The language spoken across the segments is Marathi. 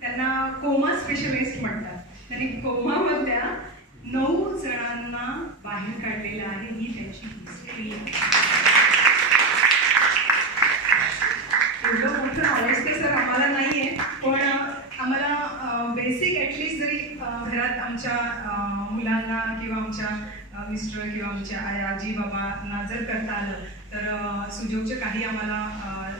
त्यांना कोमा स्पेशलिस्ट म्हणतात. त्यांनी कोमामधल्या 9 जणांना बाहेर काढलेलं आहे. ही त्यांची हिस्ट्री आहे. एवढं मोठं नॉलेज तर सर आम्हाला नाहीये, पण आम्हाला बेसिक ॲटलिस्ट जरी घरात आमच्या मुलांना किंवा आमच्या मिस्टर किंवा आमच्या आजी बाबांना जर करता आलं तर सुजोगचे काही आम्हाला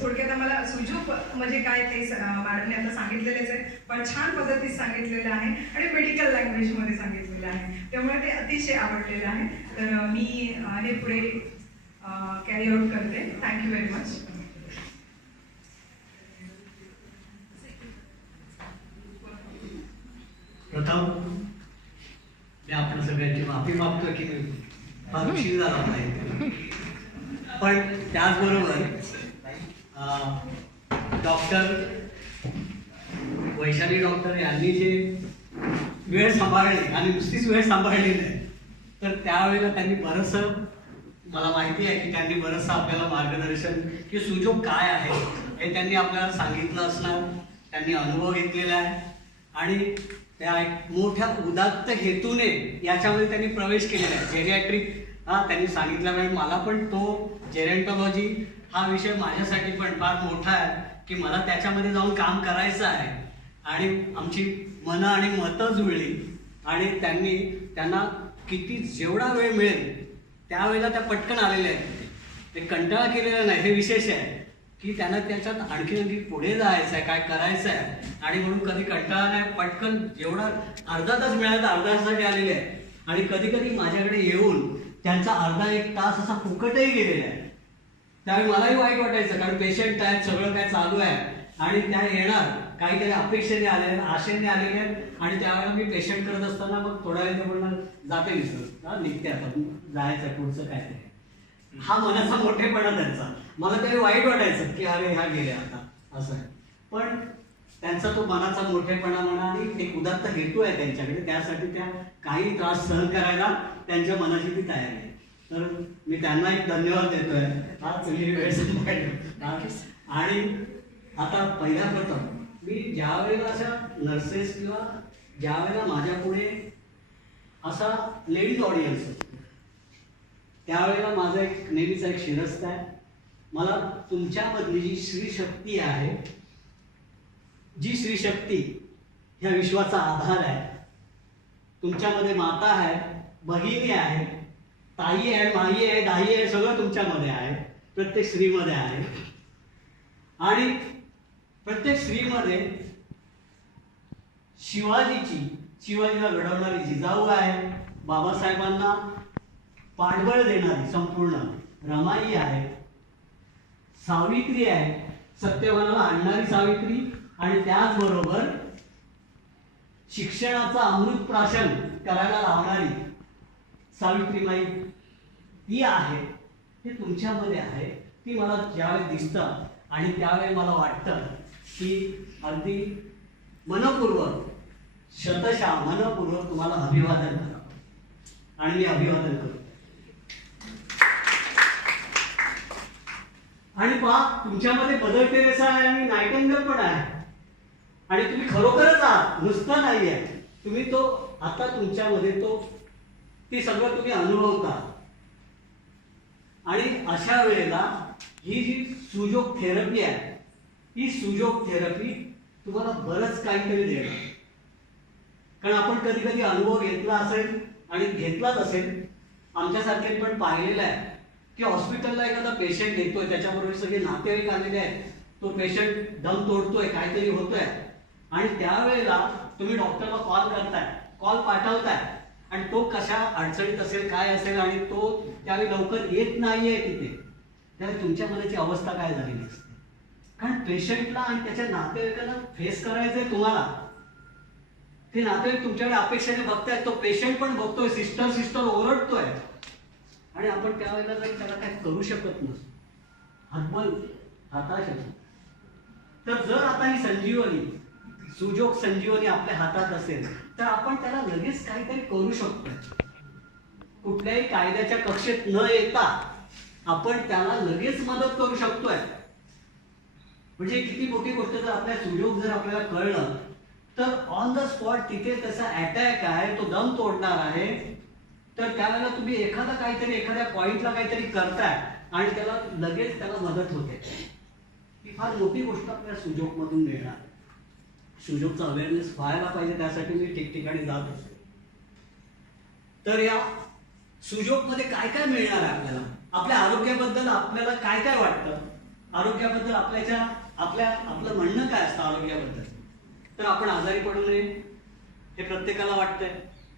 थोडक्यात आम्हाला सुजोग म्हणजे काय ते मॅडमने आता सांगितलेलेच आहे, पण छान पद्धतीत सांगितलेलं आहे आणि मेडिकल लँग्वेजमध्ये सांगितलेलं आहे. त्यामुळे ते अतिशय आवडलेलं आहे. तर मी हे पुढे कॅरी आउट करते. Thank you very much. प्रथम मी आपण सगळ्यांची माफी मागतो की फार उशीर झाला नाही, पण त्याचबरोबर डॉक्टर वैशाली डॉक्टर यांनी जे वेळ सांभाळली आणि नुसतीच वेळ सांभाळली नाही, तर त्यावेळेला त्यांनी बरंचसं मला माहिती आहे की त्यांनी बरंचसं आपल्याला मार्गदर्शन की सुजोग काय आहे हे त्यांनी आपल्याला सांगितलं असणार. त्यांनी अनुभव घेतलेला आहे आणि त्या एक मोठ्या उदात्त हेतूने याच्यामध्ये त्यांनी प्रवेश केलेला आहे. जेरियाट्रिक त्यांनी सांगितल्यामुळे मला पण तो जेरंटॉलॉजी हा विषय माझ्यासाठी पण फार मोठा आहे की मला त्याच्यामध्ये जाऊन काम करायचं आहे. आणि आमची मनं आणि मतं जुळली आणि त्यांना किती जेवढा वेळ मिळेल त्यावेळेला त्या पटकन आलेल्या आहेत. ते कंटाळा केलेला नाही, हे विशेष आहे की त्यांना त्याच्यात आणखी पुढे जायचं आहे, काय करायचं आहे आणि म्हणून कधी कंटाळा नाही, पटकन जेवढा अर्धा तास मिळाला तर अर्धा तासासाठी आलेले आहे. आणि कधी कधी माझ्याकडे येऊन त्यांचा अर्धा एक तास असा फुकटही गेलेला आहे. त्यावेळी मलाही वाईट वाटायचं कारण पेशंट आहेत, सगळं काय चालू आहे आणि त्या येणार काहीतरी अपेक्षेने आले आहेत, आशेने आलेले आहेत आणि त्यावेळेला मी पेशंट करत असताना मग थोड्या वेळ ते बोलणार जाते विसर निघते आता जायचं पुढचं काय ते. हा मनाचा मोठेपणा त्यांचा. मला त्यावेळी वाईट वाटायचं की अरे ह्या गेल्या आता असं आहे, पण त्यांचा तो मनाचा मोठेपणा म्हणा आणि एक उदात्त हेतू आहे त्यांच्याकडे, त्यासाठी त्या काही त्रास सहन करायला त्यांच्या मनाची ती तयारी आहे. तर मी त्यांना एक धन्यवाद देतोय. आज तुम्ही वेळ सांभाळली. आणि आता पहिल्या प्रथम मी ज्या वेळेला अशा नर्सेस किंवा ज्या वेळेला माझ्या पुढे असा लेडीज ऑडियन्स असतो त्यावेळेला माझा एक नेहमीचा एक शिरस्ता आहे. मला तुमच्यामधली जी स्त्री शक्ती आहे, जी स्त्री शक्ती ह्या विश्वाचा आधार आहे, तुमच्यामध्ये माता आहे, बहिणी आहे, ताई आहे, माई आहे, दाई आहे, सगळं तुमच्यामध्ये आहे, प्रत्येक स्त्रीमध्ये आहे. आणि प्रत्येक स्त्रीमध्ये शिवाजीला घडवणारी जिजाऊ आहे, बाबासाहेबांना पाठबळ देणारी संपूर्ण रमाई आहे, सावित्री आहे, सत्यवानाला आणणारी सावित्री आणि त्याचबरोबर शिक्षणाचा अमृत प्राशन करायला लावणारी सावित्रीमाई ती आहे. हे तुमच्यामध्ये आहे. ती मला ज्यावेळी दिसतं आणि त्यावेळी मला वाटतं की अगदी मनपूर्वक शतशः मनपूर्वक तुम्हाला अभिवादन करावं आणि मी अभिवादन करतो. आणि पहा तुमच्यामध्ये मदर टेरेसा आहे आणि नाइटिंगेल पण आहे आणि तुम्ही खरोखरच आहात, नुसतं नाही आहे. तुम्ही तो आता तुमच्यामध्ये ते सगळं तुम्ही अनुभवता. आणि अशा वेळेला ही जी सुजोग थेरपी आहे, ही सुजोग थेरपी तुम्हाला बरंच काहीतरी देणार. कारण आपण कधी कधी अनुभव घेतला असेल आणि घेतलाच असेल, आमच्यासारखे पण पाहिलेलं आहे की हॉस्पिटलला एखादा पेशंट येतोय, त्याच्याबरोबर सगळे नातेवाईक आलेले आहेत, तो पेशंट दम तोडतोय, काहीतरी होतोय आणि त्यावेळेला तुम्ही डॉक्टरला कॉल करताय, कॉल पाठवताय आणि तो कशा अडचणीत असेल, काय असेल आणि तो त्यावेळी लवकर येत नाहीये तिथे, त्यावेळी तुमच्या मनाची अवस्था काय झालेली असते. कारण पेशंटला आणि त्याच्या नातेवाईकांना फेस करायचंय तुम्हाला. ते नातेवाईक तुमच्याकडे अपेक्षेने बघतायत, तो पेशंट पण बघतोय, सिस्टर ओरडतोय आणि आपण त्यावेळेला जर त्याला काय करू शकत नसतो, हतबल हताश असतो. तर जर आता ही संजीवनी सुजोग संजीवनी आपल्या हातात असेल तर आपण त्याला लगेच काहीतरी करू शकतो. कुठल्याही कायद्याच्या कक्षेत न येता आपण त्याला लगेच मदत करू शकतोय. म्हणजे किती मोठी गोष्ट. जर आपल्या सुयोग जर आपल्याला कळलं तर ऑन द स्पॉट तिथे त्याचा अटॅक आहे, तो दम तोडणार आहे, तर त्यावेळेला तुम्ही एखाद्या पॉइंटला काहीतरी करताय आणि त्याला लगेच त्याला मदत होते. ही फार मोठी गोष्ट आपल्याला सुजोगमधून मिळणार. सुजोगचा अवेअरनेस व्हायला पाहिजे, त्यासाठी मी ठिकठिकाणी जात असतो. तर या सुजोगमध्ये काय काय मिळणार आहे आपल्याला? आपल्या आरोग्याबद्दल आपल्याला काय काय वाटतं? आरोग्याबद्दल आपलं म्हणणं काय असतं आरोग्याबद्दल? तर आपण आजारी पडू नये हे प्रत्येकाला वाटतंय.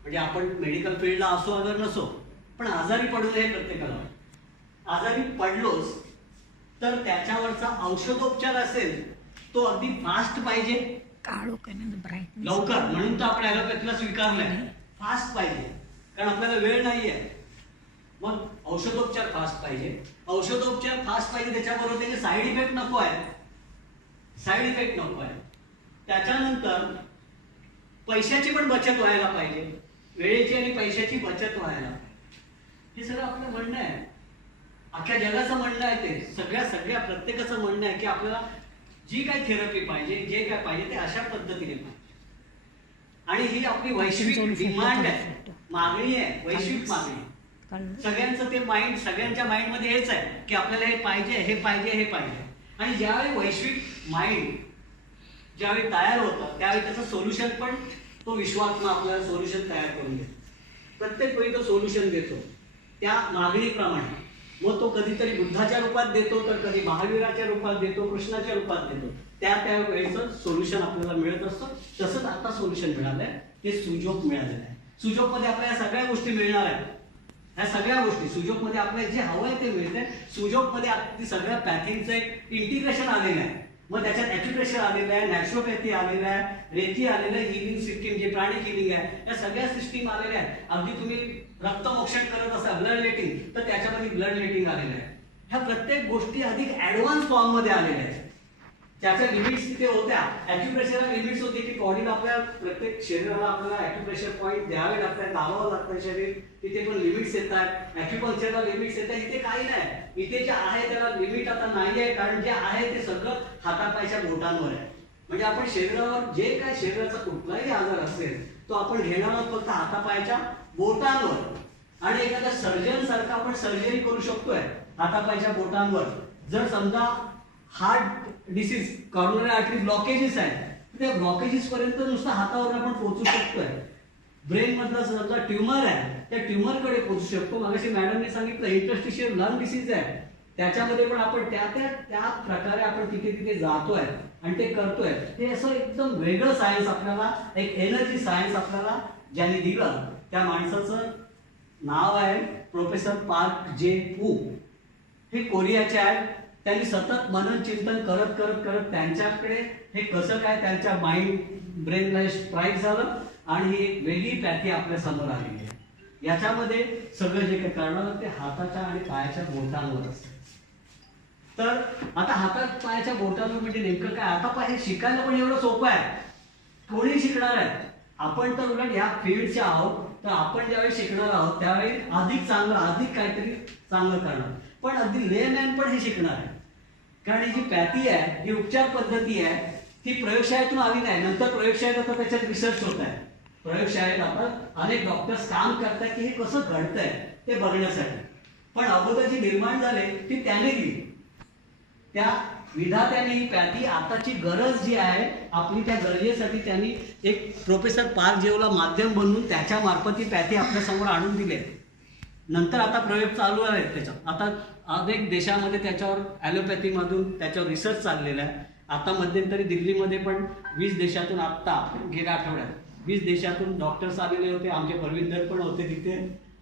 म्हणजे आपण मेडिकल फील्डला असो अगर नसो, पण आजारी पडू नये प्रत्येकाला वाटतं. आजारी पडलोच तर त्याच्यावरचा औषधोपचार असेल तो अगदी फास्ट पाहिजे, लवकर. म्हणून तर आपण ॲलोपॅथीला स्वीकारलंय, फास्ट पाहिजे, कारण आपल्याला वेळ नाहीये. मग औषधोपचार फास्ट पाहिजे. औषधोपचार फास्ट पाहिजे, त्याच्याबरोबर त्याचे साईड इफेक्ट नको आहे. त्याच्यानंतर पैशाची पण बचत व्हायला पाहिजे, वेळेची आणि पैशाची बचत व्हायला. हे सगळं आपलं म्हणणं आहे, अख्ख्या जगाचं म्हणणं आहे. ते सगळ्या प्रत्येकाचं म्हणणं आहे की आपल्याला जी काय थेरपी पाहिजे, जे काय पाहिजे ते अशा पद्धतीने पाहिजे. आणि ही आपली वैश्विक डिमांड आहे, मागणी आहे, वैश्विक मागणी. सगळ्यांचं ते माइंड, सगळ्यांच्या माइंडमध्ये हेच आहे की आपल्याला हे पाहिजे, हे पाहिजे, हे पाहिजे. आणि ज्यावेळी वैश्विक माइंड ज्यावेळी तयार होतं त्यावेळी त्याचं सोल्युशन पण तो विश्वात्मा आपल्याला सोल्युशन तयार करून देतो. प्रत्येक वेळी तो सोल्युशन देतो त्या मागणीप्रमाणे. मग तो कधीतरी बुद्धाच्या रूपात देतो, तर कधी महावीराच्या रूपात देतो, कृष्णाच्या रूपात देतो. त्या वेळेचं सोल्युशन आपल्याला मिळत असतं. तसंच आता सोल्युशन मिळालंय, हे सुजोग मिळालेलं आहे. सुजोगमध्ये आपल्याला सगळ्या गोष्टी मिळणार आहेत. ह्या सगळ्या गोष्टी सुजोगमध्ये आपल्याला जे हवं आहे ते मिळते. सुजोगमध्ये अगदी सगळ्या पॅथिंगचं एक इंटिग्रेशन आलेलं आहे. मग त्याच्यात ॲक्युप्रेशर आलेलं आहे, नॅचरोपॅथी आलेलं आहे, रेकी आलेलं आहे, हिलिंग सिस्टीम जे प्राणिक हिलिंग आहे, या सगळ्या सिस्टीम आलेल्या आहेत. अगदी तुम्ही रक्तमोक्षण करत असाल, ब्लड लेटिंग, तर त्याच्यामध्ये ब्लड लेटिंग आलेलं आहे. ह्या प्रत्येक गोष्टी अधिक ऍडव्हान्स फॉर्म मध्ये आलेल्या आहेत. त्याच्या लिमिट्स तिथे होत्या. ॲक्युप्रेशरला लिमिट्स होती की बॉडीला आपल्या प्रत्येक शरीराला आपल्याला ॲक्युप्रेशर पॉईंट द्यावे लागतात, दाबावं लागतं शरीर. तिथे पण लिमिट्स येतात. ॲक्युपंक्चरला लिमिट्स येतात. इथे काही नाही. इथे जे आहे त्याला लिमिट आता नाही आहे, कारण जे आहे ते सगळं हातापायच्या बोटांवर आहे. म्हणजे आपण शरीरावर जे काय शरीराचा कुठलाही आजार असेल तो आपण घेणार आहोत फक्त हातापायच्या बोटांवर. आणि एखाद्या सर्जन सारखं आपण सर्जरी करू शकतोय हातापायच्या बोटांवर. जर समजा heart disease, coronary artery blockages आहेत, त्या ब्लॉकेजेस पर्यंत नुसतं हातावर आपण पोहोचू शकतोय. ब्रेन मधला समजा ट्युमर आहे, त्या ट्युमरकडे पोहोचू शकतो. मागाशी मॅडमने सांगितलं इंटरस्टिशियल लंग डिसीज आहे, त्याच्यामध्ये पण आपण त्या प्रकारे आपण तिथे जातोय आणि ते करतोय. हे असं एकदम वेगळं सायन्स आपल्याला, एक एनर्जी सायन्स आपल्याला ज्यांनी दिलं, त्या माणसाचं नाव आहे प्रोफेसर पार्क जे वू. हे कोरियाचे आहेत. त्यांनी सतत मनन चिंतन करत करत करत त्यांच्याकडे हे कसं काय त्यांच्या माइंड ब्रेनला स्ट्राईक झालं आणि ही एक वेगळी पॅथी आपल्या समोर आलेली आहे. याच्यामध्ये सगळं जे काही करणार ते हाताच्या आणि पायाच्या बोटांवर असतं. तर आता हातात पायाच्या बोटांवर म्हणजे नेमकं काय? आता पाय शिकायला पण एवढं सोपं आहे, कोणी शिकणार आहे. आपण तर उलट या फील्डचे आहोत, तर आपण ज्यावेळी शिकणार आहोत त्यावेळी अधिक काहीतरी चांगलं करणार. पण अगदी लेमॅन पण हे शिकणार आहे, कारण ही जी पॅथी आहे, ही उपचार पद्धती आहे, ती प्रयोगशाळेतून आली नाही. नंतर प्रयोगशाळेत आता त्याच्यात रिसर्च होत आहे. प्रयोगशाळेत आता अनेक डॉक्टर्स काम करतात की हे कसं घडतंय ते बघण्यासाठी. पण अगोदर जी निर्माण झाले ती त्याने दिली, त्या विधात्याने ही पॅथी आताची गरज जी आहे आपली, त्या गरजेसाठी त्यांनी एक प्रोफेसर पार्क जेवला माध्यम बनवून त्याच्या मार्फत ही पॅथी आपल्या समोर आणून दिली. नंतर आता प्रयोग चालू आहेत त्याच्यावर. आता अनेक देशामध्ये त्याच्यावर ॲलोपॅथीमधून त्याच्यावर रिसर्च चाललेला आहे. आता मध्यंतरी दिल्लीमध्ये पण 20 देशातून, आत्ता गेल्या आठवड्यात 20 देशातून डॉक्टर्स आलेले होते. आमचे परविंदर पण होते तिथे.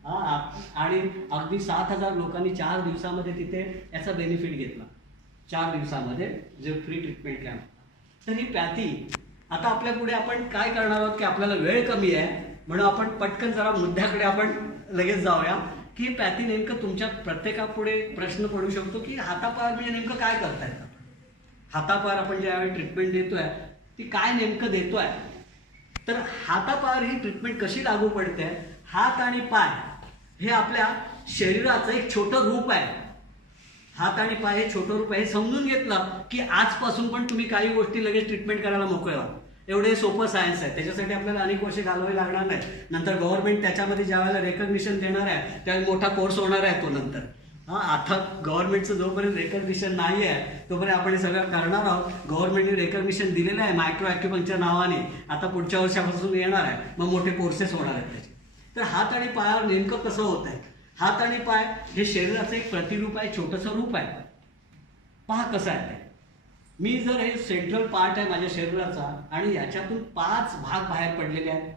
आणि अगदी 7,000 लोकांनी 4 दिवसामध्ये तिथे याचा बेनिफिट घेतला. 4 दिवसामध्ये जे फ्री ट्रीटमेंट कॅम्प. तर ही पॅथी आता आपल्या पुढे आपण काय करणार आहोत की आपल्याला वेळ कमी आहे म्हणून आपण पटकन जरा मुद्द्याकडे आपण लगेच जाऊया की पॅथी नेमकं तुमच्या प्रत्येकापुढे प्रश्न पडू शकतो की हातापायावर म्हणजे नेमकं काय करतायत आपण. हातापायावर आपण ज्यावेळी ट्रीटमेंट देतोय ती काय नेमकं देतोय. तर हातापायावर ही ट्रीटमेंट कशी लागू पडते. हात आणि पाय हे आपल्या शरीराचं एक छोटं रूप आहे. हात आणि पाय हे छोटं रूप आहे हे समजून घेतलं की आजपासून पण तुम्ही काही गोष्टी लगेच ट्रीटमेंट करायला मोकळे व्हा. एवढे सोपं सायन्स आहे. त्याच्यासाठी आपल्याला अनेक वर्षे घालवावी लागणार नाही. नंतर गव्हर्नमेंट त्याच्यामध्ये ज्या वेळेला रेकग्निशन देणार आहे त्यावेळी मोठा कोर्स होणार आहे तो नंतर. आता गव्हर्नमेंटचं जोपर्यंत रेकग्निशन नाही आहे तोपर्यंत आपण हे सगळं करणार आहोत. गव्हर्नमेंटने रेकग्निशन दिलेलं आहे मायक्रो ॲक्युपंक्चर नावाने. आता पुढच्या वर्षापासून येणार आहे. मग मोठे कोर्सेस होणार आहेत त्याचे. तर हात आणि पायावर नेमकं कसं होत आहे? हात आणि पाय हे शरीराचं एक प्रतिरूप आहे, छोटंसं रूप आहे. पहा कसं आहे ते. मी जर हे सेंट्रल पार्ट आहे माझ्या शरीराचा आणि याच्यातून 5 भाग बाहेर पडलेले आहेत.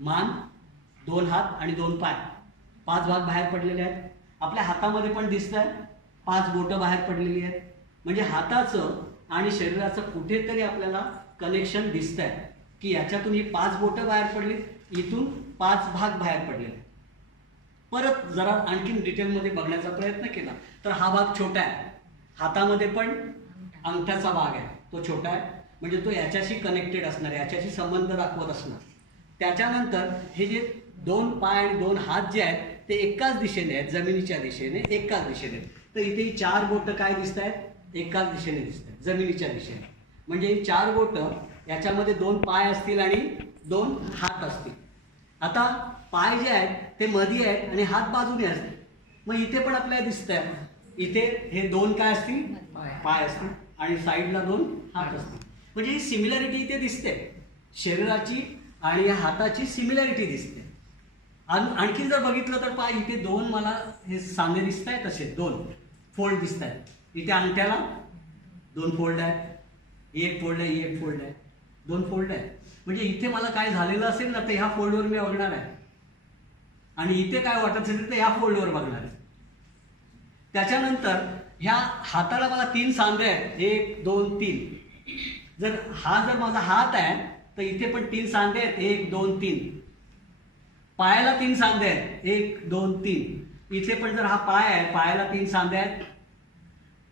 मान, 2 हात आणि 2 पाय, 5 भाग बाहेर पडलेले आहेत. आपल्या हातामध्ये पण दिसत आहे 5 बोटं बाहेर पडलेली आहेत. म्हणजे हाताचं आणि शरीराचं कुठेतरी आपल्याला कनेक्शन दिसत आहे की याच्यातून ही 5 बोटं बाहेर पडली, इथून 5 भाग बाहेर पडलेले. परत जरा आणखीन डिटेलमध्ये बघण्याचा प्रयत्न केला तर हा भाग छोटा आहे. हातामध्ये पण अंगठ्याचा भाग आहे तो छोटा आहे. म्हणजे तो याच्याशी कनेक्टेड असणार, याच्याशी संबंध दाखवत असणार. त्याच्यानंतर हे जे 2 पाय आणि 2 हात जे आहेत ते एकाच दिशेने आहेत, जमिनीच्या दिशेने एकाच दिशेने. तर इथे ही 4 बोटं काय दिसत आहेत? एकाच दिशेने दिसत आहेत, जमिनीच्या दिशेने. म्हणजे ही 4 बोटं याच्यामध्ये 2 पाय असतील आणि 2 हात असतील. आता पाय जे आहेत ते मध्ये आहेत आणि हात बाजूने असतील. मग इथे पण आपल्याला दिसत आहे, इथे हे 2 काय असतील? पाय असतील आणि साईडला 2 हात असतील. म्हणजे ही सिमिलॅरिटी इथे दिसते, शरीराची आणि या हाताची सिमिलॅरिटी दिसते. आणखी जर बघितलं तर पाय इथे 2 मला हे सांधे दिसत आहेत, तसे 2 फोल्ड दिसत आहेत. इथे अंगठ्याला 2 फोल्ड आहेत, एक फोल्ड आहे, एक फोल्ड आहे, 2 फोल्ड आहे. म्हणजे इथे मला काय झालेलं असेल ना तर ह्या फोल्डवर मी बघणार आहे आणि इथे काय वाटत असेल तर ह्या फोल्डवर बघणार आहे. त्याच्यानंतर ह्या हाताला मला 3 सांधे आहेत, 1 2 3. जर माझा हात आहे तर इथे पण 3 सांधे आहेत, 1 2 3. पायाला 3 सांधे आहेत, 1 2 3. इथे पण जर हा पाय आहे, पायाला 3 सांधे आहेत.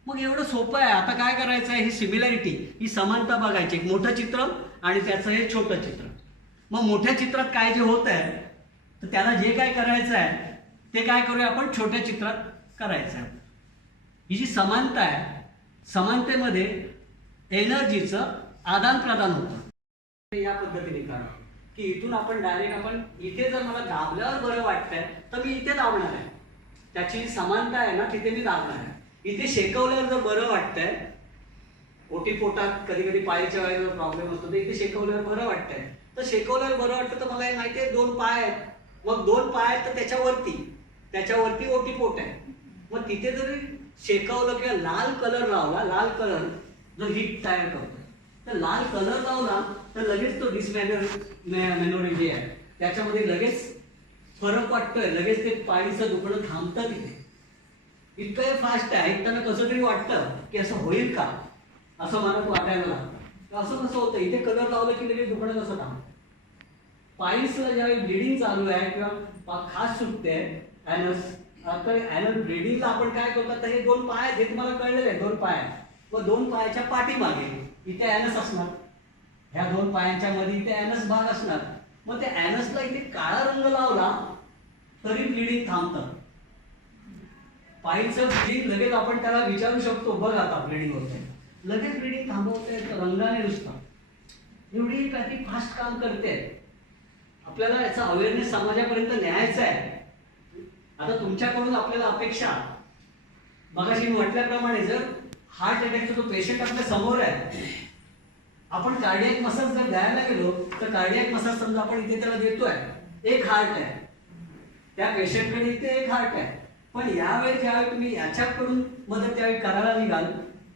मग एवढं सोपं आहे. आता काय करायचं आहे? ही सिमिलॅरिटी, ही समानता बघायची. एक मोठं चित्र आणि त्याचं हे छोटं चित्र. मग मोठ्या चित्रात काय जे होत आहे तर त्याला जे काय करायचं आहे ते काय करूया आपण छोट्या चित्रात करायचं आहे. ही जी समानता आहे, समानतेमध्ये एनर्जीचं आदान प्रदान होतं. या पद्धतीने करा की इथून आपण डायरेक्ट आपण इथे जर मला दाबल्यावर बरं वाटतंय तर मी इथे दाबणार आहे. त्याची जी समानता आहे ना तिथे मी दाबणार आहे. इथे शेकवल्यावर जर बरं वाटतंय, ओटीपोटात कधी कधी पायाच्या वेळेला प्रॉब्लेम असतो, तर इथे शेकवल्यावर बरं वाटतंय. तर शेकवल्यावर बरं वाटतं तर मला हे माहिती आहे 2 पाय आहेत. मग 2 पाय आहेत तर त्याच्यावरती ओटीपोट आहे. मग तिथे जरी शेकवलं किंवा लाल कलर लावला, लाल कलर जो हीट तयार करतो, तर लाल कलर लावला तर लगेच तो डिसमेनोरेजी आहे त्याच्यामध्ये लगेच फरक वाटतोय, लगेच ते पायीचं दुखणं थांबतं तिथे. इतकं फास्ट आहे. ऐकताना कसं तरी वाटतं की असं होईल का, असं मनात वाटायला लागतं. असं कसं होतं? इथे कलर लावलं की लगेच दुखणं कसं थांबतं? पायीसला ज्यावेळी ब्लिडिंग चालू आहे किंवा खास सुटते ॲनस, तर ॲनल ब्लिडिंगला आपण काय करतो? तर हे 2 पाय आहेत, हे तुम्हाला कळलेलं आहे 2 पाय. व 2 पायाच्या पाठीमागे इथे ॲनस असणार, ह्या 2 पायांच्या मध्ये इथे ॲनस भाग असणार. मग त्या ॲनसला इथे काळा रंग लावला तरी ब्लिडिंग थांबतं. पायीचं ब्लिडिंग लगेच आपण त्याला विचारू शकतो, बघ आता ब्लिडिंग होते, लगेच ब्लिडिंग थांबवते रंगाने नुसतं. एवढी काही फास्ट काम करते. आपल्याला याचा अवेअरनेस समाजापर्यंत न्यायचा आहे. आता तुमच्याकडून आपल्याला अपेक्षा, मगाशी म्हटल्याप्रमाणे जर हार्ट अटॅकचा जो पेशंट आपल्या समोर आहे, आपण कार्डियक मसाज जर द्यायला गेलो तर कार्डियक मसाज समजा आपण इथे त्याला देतोय, एक हार्ट आहे, त्या पेशंटकडे इथे एक हार्ट आहे. पण यावेळी ज्यावेळी तुम्ही याच्याकडून मदत त्यावेळी करायला निघाल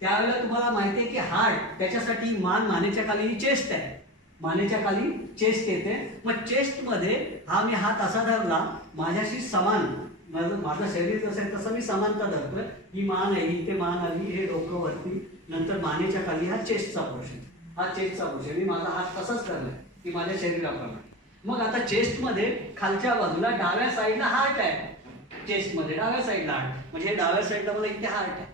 त्यावेळेला तुम्हाला माहिती आहे की हार्ट त्याच्यासाठी मानेच्या खाली चेस्ट आहे, मानेच्या खाली चेस्ट येते. मग चेस्टमध्ये हा मी हात असा धरला, माझ्याशी समान, माझं शरीर जसं आहे तसं मी समानता धरतोय. ही मान आहे, इथे मान आली, हे डोकं वरती, नंतर मानेच्या खाली हा चेस्टचा पोर्शन, हा चेस्टचा पोर्शन. मी माझा हात तसाच धरलाय की माझ्या शरीराप्रमाणे. मग आता चेस्टमध्ये खालच्या बाजूला डाव्या साईडला हार्ट आहे, चेस्टमध्ये डाव्या साईडला हार्ट, म्हणजे डाव्या साईडला मला इथे हार्ट आहे.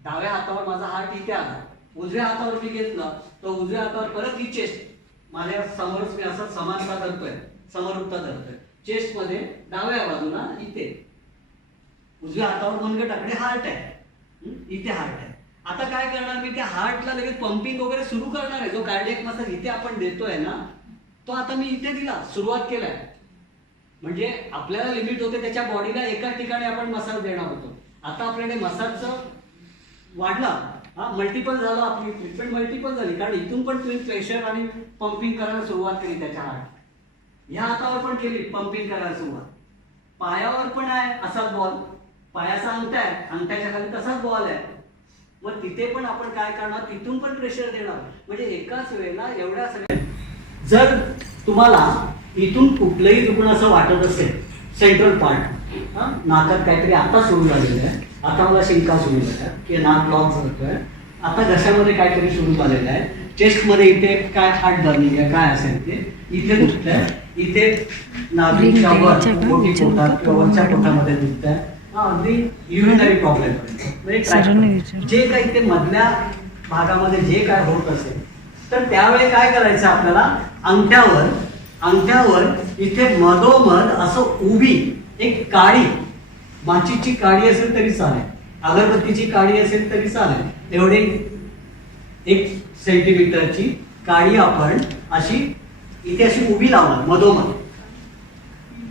डाव्या हातावर माझा हार्ट इथे आला, उजव्या हातावर मी घेतला तर उजव्या हातावर परत ही चेस्ट माझ्या समोरच मी असं समानता धरतोय, समरूपता धरतोय. चेस्ट मध्ये डाव्या बाजूला इथे उजव्या हातावर मनगटाकडे हार्ट आहे, इथे हार्ट आहे. आता काय करणार मी, त्या हार्टला लगेच पंपिंग वगैरे सुरू करणार आहे. जो कार्डियक मसाज इथे आपण देतोय ना, तो आता मी इथे दिला, सुरुवात केलाय. म्हणजे आपल्याला लिमिट होते, त्याच्या बॉडीला एका ठिकाणी आपण मसाज देणार होतो. आता आपल्याकडे मसाजचं वाढला, हा मल्टिपल झालं, आपली ट्रीटमेंट मल्टिपल झाली. कारण इथून पण तुम्ही प्रेशर आणि पंपिंग करायला सुरुवात केली त्याच्या हार्ट. ह्या हातावर पण केली पंपिंग करायला सुरुवात. पायावर पण आहे असाच बॉल, पायाचा अंगठा आहे, अंगठ्याच्या खाली तसाच बॉल आहे. मग तिथे पण आपण काय करणार, तिथून पण प्रेशर देणार. म्हणजे एकाच वेळेला एवढ्या सगळ्या. जर तुम्हाला इथून कुठलंही दुखणं असं वाटत असेल, सेंट्रल पार्ट नाकात काहीतरी आता सुरू झालेलं आहे, आता मला शिंका सुरू झाल्या की नाक ब्लॉक होतोय, आता घशामध्ये काहीतरी सुरू झालेलं आहे, चेस्टमध्ये इथे काय हार्ट बर्निंग आहे काय असेल ते, इथे दुखतंय, इथे नाभिकच्या वर पोटी पोटात किंवा वरच्या पोटामध्ये दुखतंय, अगदी युरिनरी प्रॉब्लेम, म्हणजे जे काही ते मधल्या भागामध्ये जे काय होत असेल, तर त्यावेळी काय करायचं आपल्याला, अंगठ्यावर इथे मधोमध असं उभी एक काडी, माचीची काडी असेल तरी चालेल, अगरबत्तीची काडी असेल तरी चालेल, एवढी 1 सेंटीमीटरची काडी आपण अशी इथे अशी उभी लावणार,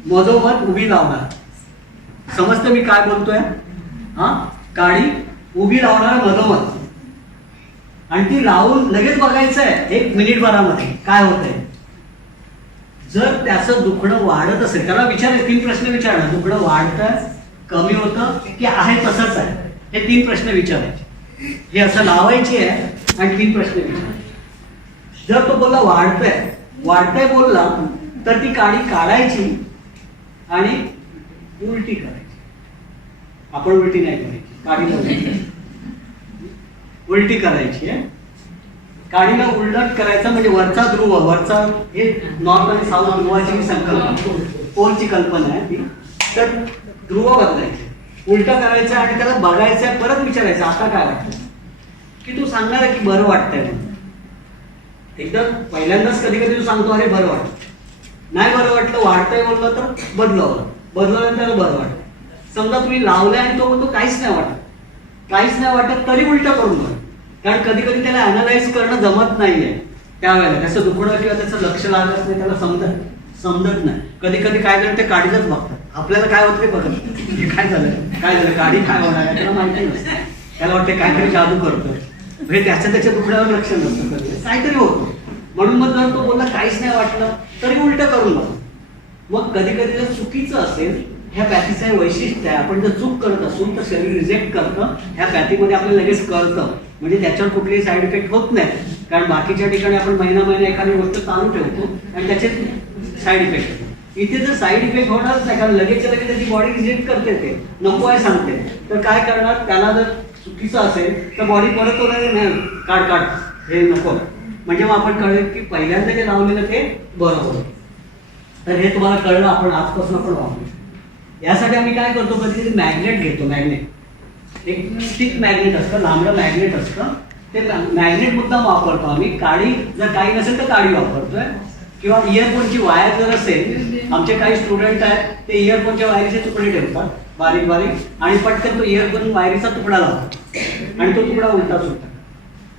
मधोमध उभी लावणार. समजतं मी काय बोलतोय? हा, काडी उभी लावणार मधोमध, आणि ती लावून लगेच बघायचं आहे 1 मिनिटभरामध्ये काय होतंय. जर त्याचं दुखणं वाढत असेल, त्याला विचारायचं, 3 प्रश्न विचारणार. दुखणं वाढतं, कमी होतं की आहे तसंच आहे, हे 3 प्रश्न विचारायचे. हे असं लावायची आहे आणि 3 प्रश्न विचारायचे. जर तो बोलला वाढतंय बोलला, तर ती काडी काढायची आणि उलटी करायची. आपण उलटी नाही करायची, काडीला उलटी करायची आहे. काडीला उलट करायचं, म्हणजे वरचा हे नॉर्थ आणि साऊथ ध्रुवाची संकल्पना, पोलची कल्पना आहे ती. तर ध्रुव बदलायचे, उलटा करायचं आणि त्याला बघायचं, परत विचारायचं आता काय वाटतं, की तू सांगणार आहे की बरं वाटतंय म्हणून. एकदम पहिल्यांदाच कधी कधी तू सांगतो अरे बरं वाटतं, नाही बरं वाटलं, वाढतंय बोललं तर बदलवलं त्याला बरं वाटतं. समजा तुम्ही लावलंय आणि तो म्हणतो काहीच नाही वाटत तरी उलटा करून बघ. कारण कधी कधी त्याला अनालाइज करणं जमत नाहीये, त्यावेळेला त्याचं दुखणं किंवा त्याचं लक्ष लागत नाही, त्याला समजत नाही. कधी कधी काय करते, काडीलाच बघतात. आपल्याला काय होतं ते बघत, काय झालं काडी काय होणार आहे त्याला माहिती नसतं. त्याला वाटतं काहीतरी जादू करतोय, म्हणजे त्याच्या दुखण्यावर लक्ष नसतं, काहीतरी होतं. म्हणून मग जर तो बोलला काहीच नाही वाटलं तरी उलट करून बघ. मग कधी कधी जर चुकीचं असेल, ह्या पॅथीचं हे वैशिष्ट्य आहे, आपण जर चूक करत असू तर शरीर रिजेक्ट करतं. ह्या पॅथीमध्ये आपल्याला लगेच कळतं, म्हणजे त्याच्यावर कुठलेही साईड इफेक्ट होत नाही. कारण बाकीच्या ठिकाणी आपण महिना एखादी गोष्ट चालू ठेवतो आणि त्याचे साईड इफेक्ट होतो. इथे जर साईड इफेक्ट होणारच नाही, कारण लगेच त्याची बॉडी रिजेक्ट करते, ते नको आहे सांगते. तर काय करणार, त्याला जर चुकीचं असेल तर बॉडी परत होणार नाही, काढ हे नको. म्हणजे मग आपण कळेल की पहिल्यांदा जे लावलेलं ते बरोबर. तर हे तुम्हाला कळलं, आपण आजपासून आपण वापरू. यासाठी आम्ही काय करतो, कधी कधी मॅग्नेट घेतो. एक स्टिक मॅग्नेट असतं, लांबडं मॅग्नेट असतं, ते मॅग्नेट मुद्दाम वापरतो आम्ही. काडी जर काही नसेल तर काडी वापरतोय, किंवा इयरफोनची वायर जर असेल, आमचे काही स्टुडंट आहेत ते इयरफोनच्या वायरीचे तुकडे ठेवतात बारीक आणि पटकन तो इयरफोन वायरीचा तुकडा लावतो आणि तो तुकडा उलटा सुटतो.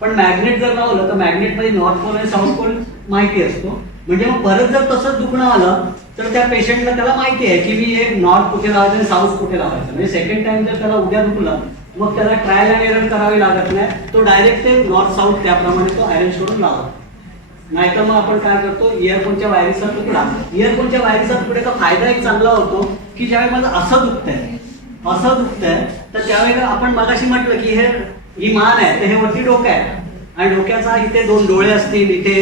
पण मॅग्नेट जर लावलं तर मॅग्नेटमध्ये नॉर्थ पोल आणि साऊथ पोल माहिती असतो. म्हणजे मग परत जर तसंच दुखणं आलं तर त्या पेशंटला त्याला माहिती आहे की मी हे नॉर्थ कुठे लावायचं आणि साऊथ कुठे लावायचं. म्हणजे सेकंड टाइम जर त्याला उद्या दुखलं मग त्याला ट्रायल अँड एरर करावी लागत नाही, तो डायरेक्ट ते नॉर्थ साऊथ त्याप्रमाणे तो अरेंज करून लावतो. नाहीतर मग आपण काय करतो, इयरफोनच्या वायरीचा तुकड्याचा फायदा एक चांगला होतो की ज्यावेळी मला असं दुखतंय तर त्यावेळेला आपण मगाशी म्हटलं की ही मान आहे तर हे वरती डोकं आहे आणि डोक्याचा इथे 2 डोळे असतील, इथे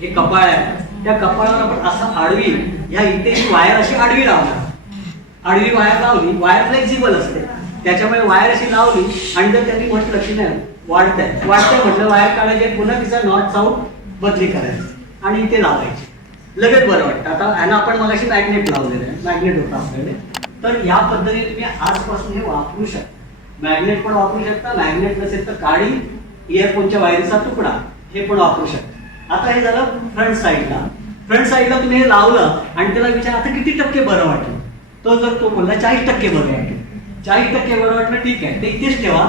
हे कपाळ आहे, त्या कपाळावर आपण असं आडवी इथे ही वायर अशी आडवी आडवी वायर लावली, वायर फ्लेक्झिबल असते त्याच्यामुळे वायर अशी लावली आणि जर त्यांनी म्हटलं की नाही वाढतंय म्हटलं वायर काढायचे, पुन्हा तिचा नॉर्थ साऊथ बदली करायची आणि इथे लावायची, लगेच बरं वाटतं. आता ह्याला आपण मगाशी मॅग्नेट लावलेलं आहे, मॅग्नेट होतं आपल्याकडे. तर या पद्धतीने तुम्ही आजपासून हे वापरू शकता. मॅग्नेट पण वापरू शकता, मॅग्नेट नसेल तर काडी, इयरफोनच्या वायरीचा तुकडा हे पण वापरू शकता. आता हे झालं फ्रंट साईडला तुम्ही हे लावलं आणि त्याला विचार आता किती टक्के बरं वाटलं, तो जर तो बोलला 40% बरं वाटलं 40% बरं वाटलं, ठीक आहे, ते इथेच ठेवा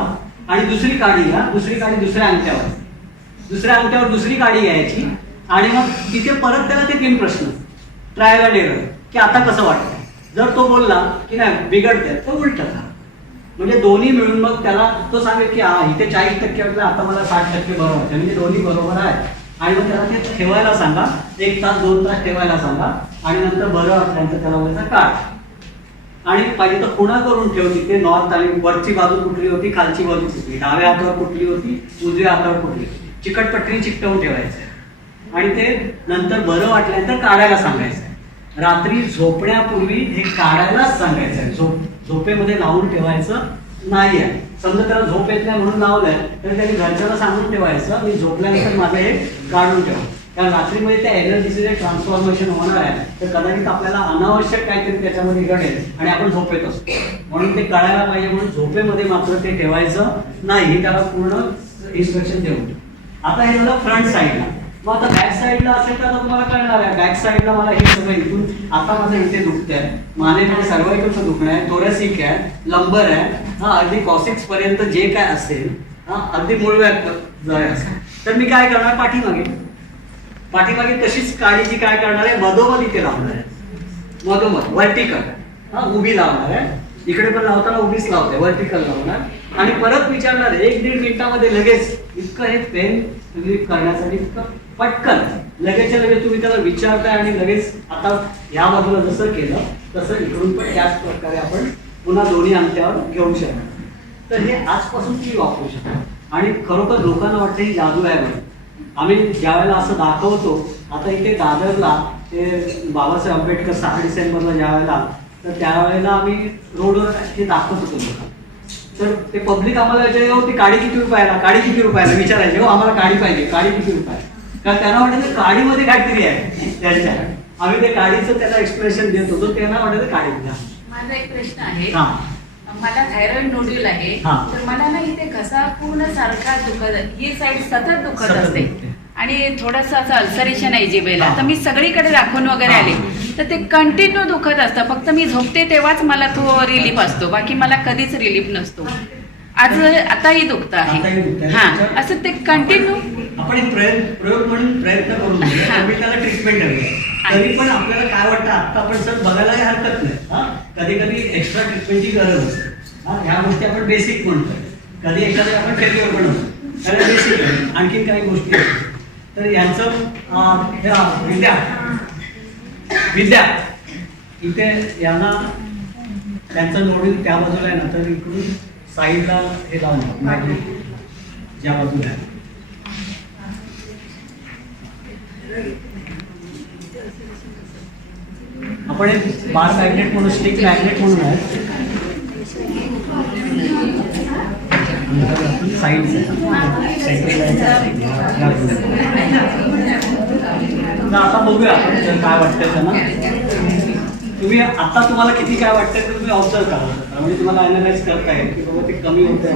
आणि दुसरी काडी घ्या, दुसरी काडी दुसऱ्या अंगठ्यावर, दुसऱ्या अंगठ्यावर दुसरी काडी घ्यायची आणि मग तिथे परत त्याला ते 3 प्रश्न, ट्रायल अँड एरर, की आता कसं वाटतं. जर तो बोलला की नाही बिघडतंय तर उलट करा. म्हणजे दोन्ही मिळून मग त्याला तो सांगेल की हा इथे 40% वाटलं, आता मला 60% बरं वाटतं, म्हणजे दोन्ही बरोबर आहे. आणि मग त्याला ते ठेवायला सांगा, 1 तास 2 तास ठेवायला सांगा आणि नंतर बरं वाटल्यानंतर त्याला बोलायचं काढ. आणि पाहिजे तर पुन्हा करून ठेव तिथे नॉर्थ आणि वरची बाजू कुठली होती, खालची बाजू कुठली, डाव्या हातावर कुठली होती, उजव्या हातावर कुठली, चिकटपट्टी चिकटवून ठेवायचं आणि ते नंतर बरं वाटल्यानंतर काढायला सांगायचं. रात्री झोपण्यापूर्वी हे काढायलाच सांगायचं आहे, झोपेमध्ये लावून ठेवायचं नाही आहे. समजा त्याला झोप येत नाही म्हणून लावलंय तर त्यांनी घरच्याला सांगून ठेवायचं मी झोपल्यानंतर माझं हे काढून ठेवा. कारण रात्रीमध्ये त्या एनर्जीचे जे ट्रान्सफॉर्मेशन होणार आहे तर कदाचित आपल्याला अनावश्यक काहीतरी त्याच्यामध्ये घडेल आणि आपण झोपेत असतो, म्हणून ते कळायला पाहिजे. म्हणून झोपेमध्ये मात्र ते ठेवायचं नाही, त्याला पूर्ण इन्स्ट्रक्शन देऊन. आता हे झालं फ्रंट साईडला. मग आता बॅक साईडला असेल तर आता तुम्हाला कळणार आहे, बॅक साईडला मला हे सगळं इथून आता माझं इथे दुखतंय, मानेमध्ये सर्वाइकलचं दुखणं आहे, थोरॅसिक आहे, लंबर आहे, हा अगदी कॉसिक्स पर्यंत जे काय असेल, हा अगदी मूळव्याध असेल, तर मी काय करणार, पाठीमागे तशीच काडीची काय करणार आहे, मधोमध इथे लावणार आहे, मधोमध व्हर्टिकल, हा उभी लावणार आहे. इकडे पण लावताना उभीच लावते, व्हर्टिकल लावणार आणि परत विचारणार 1-1.5 मिनिटामध्ये लगेच. इतकं हे पेन रिलीफ करण्यासाठी इतकं पटकन लगेचच्या लगेच तुम्ही त्याला विचारताय आणि लगेच आता या बाजूला जसं केलं तसं इकडून पण त्याच प्रकारे आपण पुन्हा दोन्ही अंगठ्यावर घेऊ शकतो. तर हे आजपासून तुम्ही वापरू शकता. आणि खरोखर लोकांना वाटतं ही जादू आहे म्हणून. आम्ही ज्यावेळेला असं दाखवतो, आता इथे दादरला ते बाबासाहेब आंबेडकर 6 डिसेंबरला ज्यावेळेला, तर त्यावेळेला आम्ही रोडवर हे दाखवत होतो लोकांना. तर ते पब्लिक आम्हाला विचारायचे ती काडी किती रुपयाला, काडी किती रुपयाला विचारायचे, हो आम्हाला काडी पाहिजे, काडी किती रुपयाला. कारण त्यांना वाटायचं काडीमध्ये काहीतरी आहे त्यांच्या. आम्ही ते काडीचं त्याला एक्सप्रेशन देत होतो, त्यांना वाटायचं काडी द्या. माझा एक प्रश्न आहे, मला थायरॉइड नोड्यूल आहे, तर मला ना इथे घसा पूर्ण सारखा दुखत, ही साईड सतत दुखत असते आणि थोडंसं असं अल्सरेशन आहे जिभेला. तर मी सगळीकडे दाखवून वगैरे आले तर ते कंटिन्यू दुखत असतं. फक्त मी झोपते तेव्हाच मला तो रिलीफ असतो, बाकी मला कधीच रिलीफ नसतो. आताही दुखत आहे. हा, असं ते कंटिन्यू आपण एक प्रयोग म्हणून प्रयत्न करून मी त्याला ट्रीटमेंट हवी. तरी पण आपल्याला काय वाटतं, आता आपण सर बघायला हरकत नाही. कधी कधी एक्स्ट्रा ट्रीटमेंटची गरज असते. ह्या गोष्टी आपण बेसिक म्हणतो, कधी एखाद्या आपण फेल्युअर बनवतो, त्याला बेसिक आहे. आणखीन काही गोष्टी असतात. तर यांचं विद्या इथे यांना त्यांचं नोडून त्या बाजूला आहे ना, तर इकडून साईडला हे लावून ज्या बाजूला आहे आपण एक बार मॅग्नेट म्हणून, स्टिक मॅग्नेट म्हणून आहे, आता बघूया आपण काय वाटतंय त्यांना. तुम्ही आता तुम्हाला किती काय वाटतंय ते तुम्ही ऑब्झर्व करा, म्हणजे तुम्हाला अॅनालाइज करता येईल की बाबा ते कमी होतंय.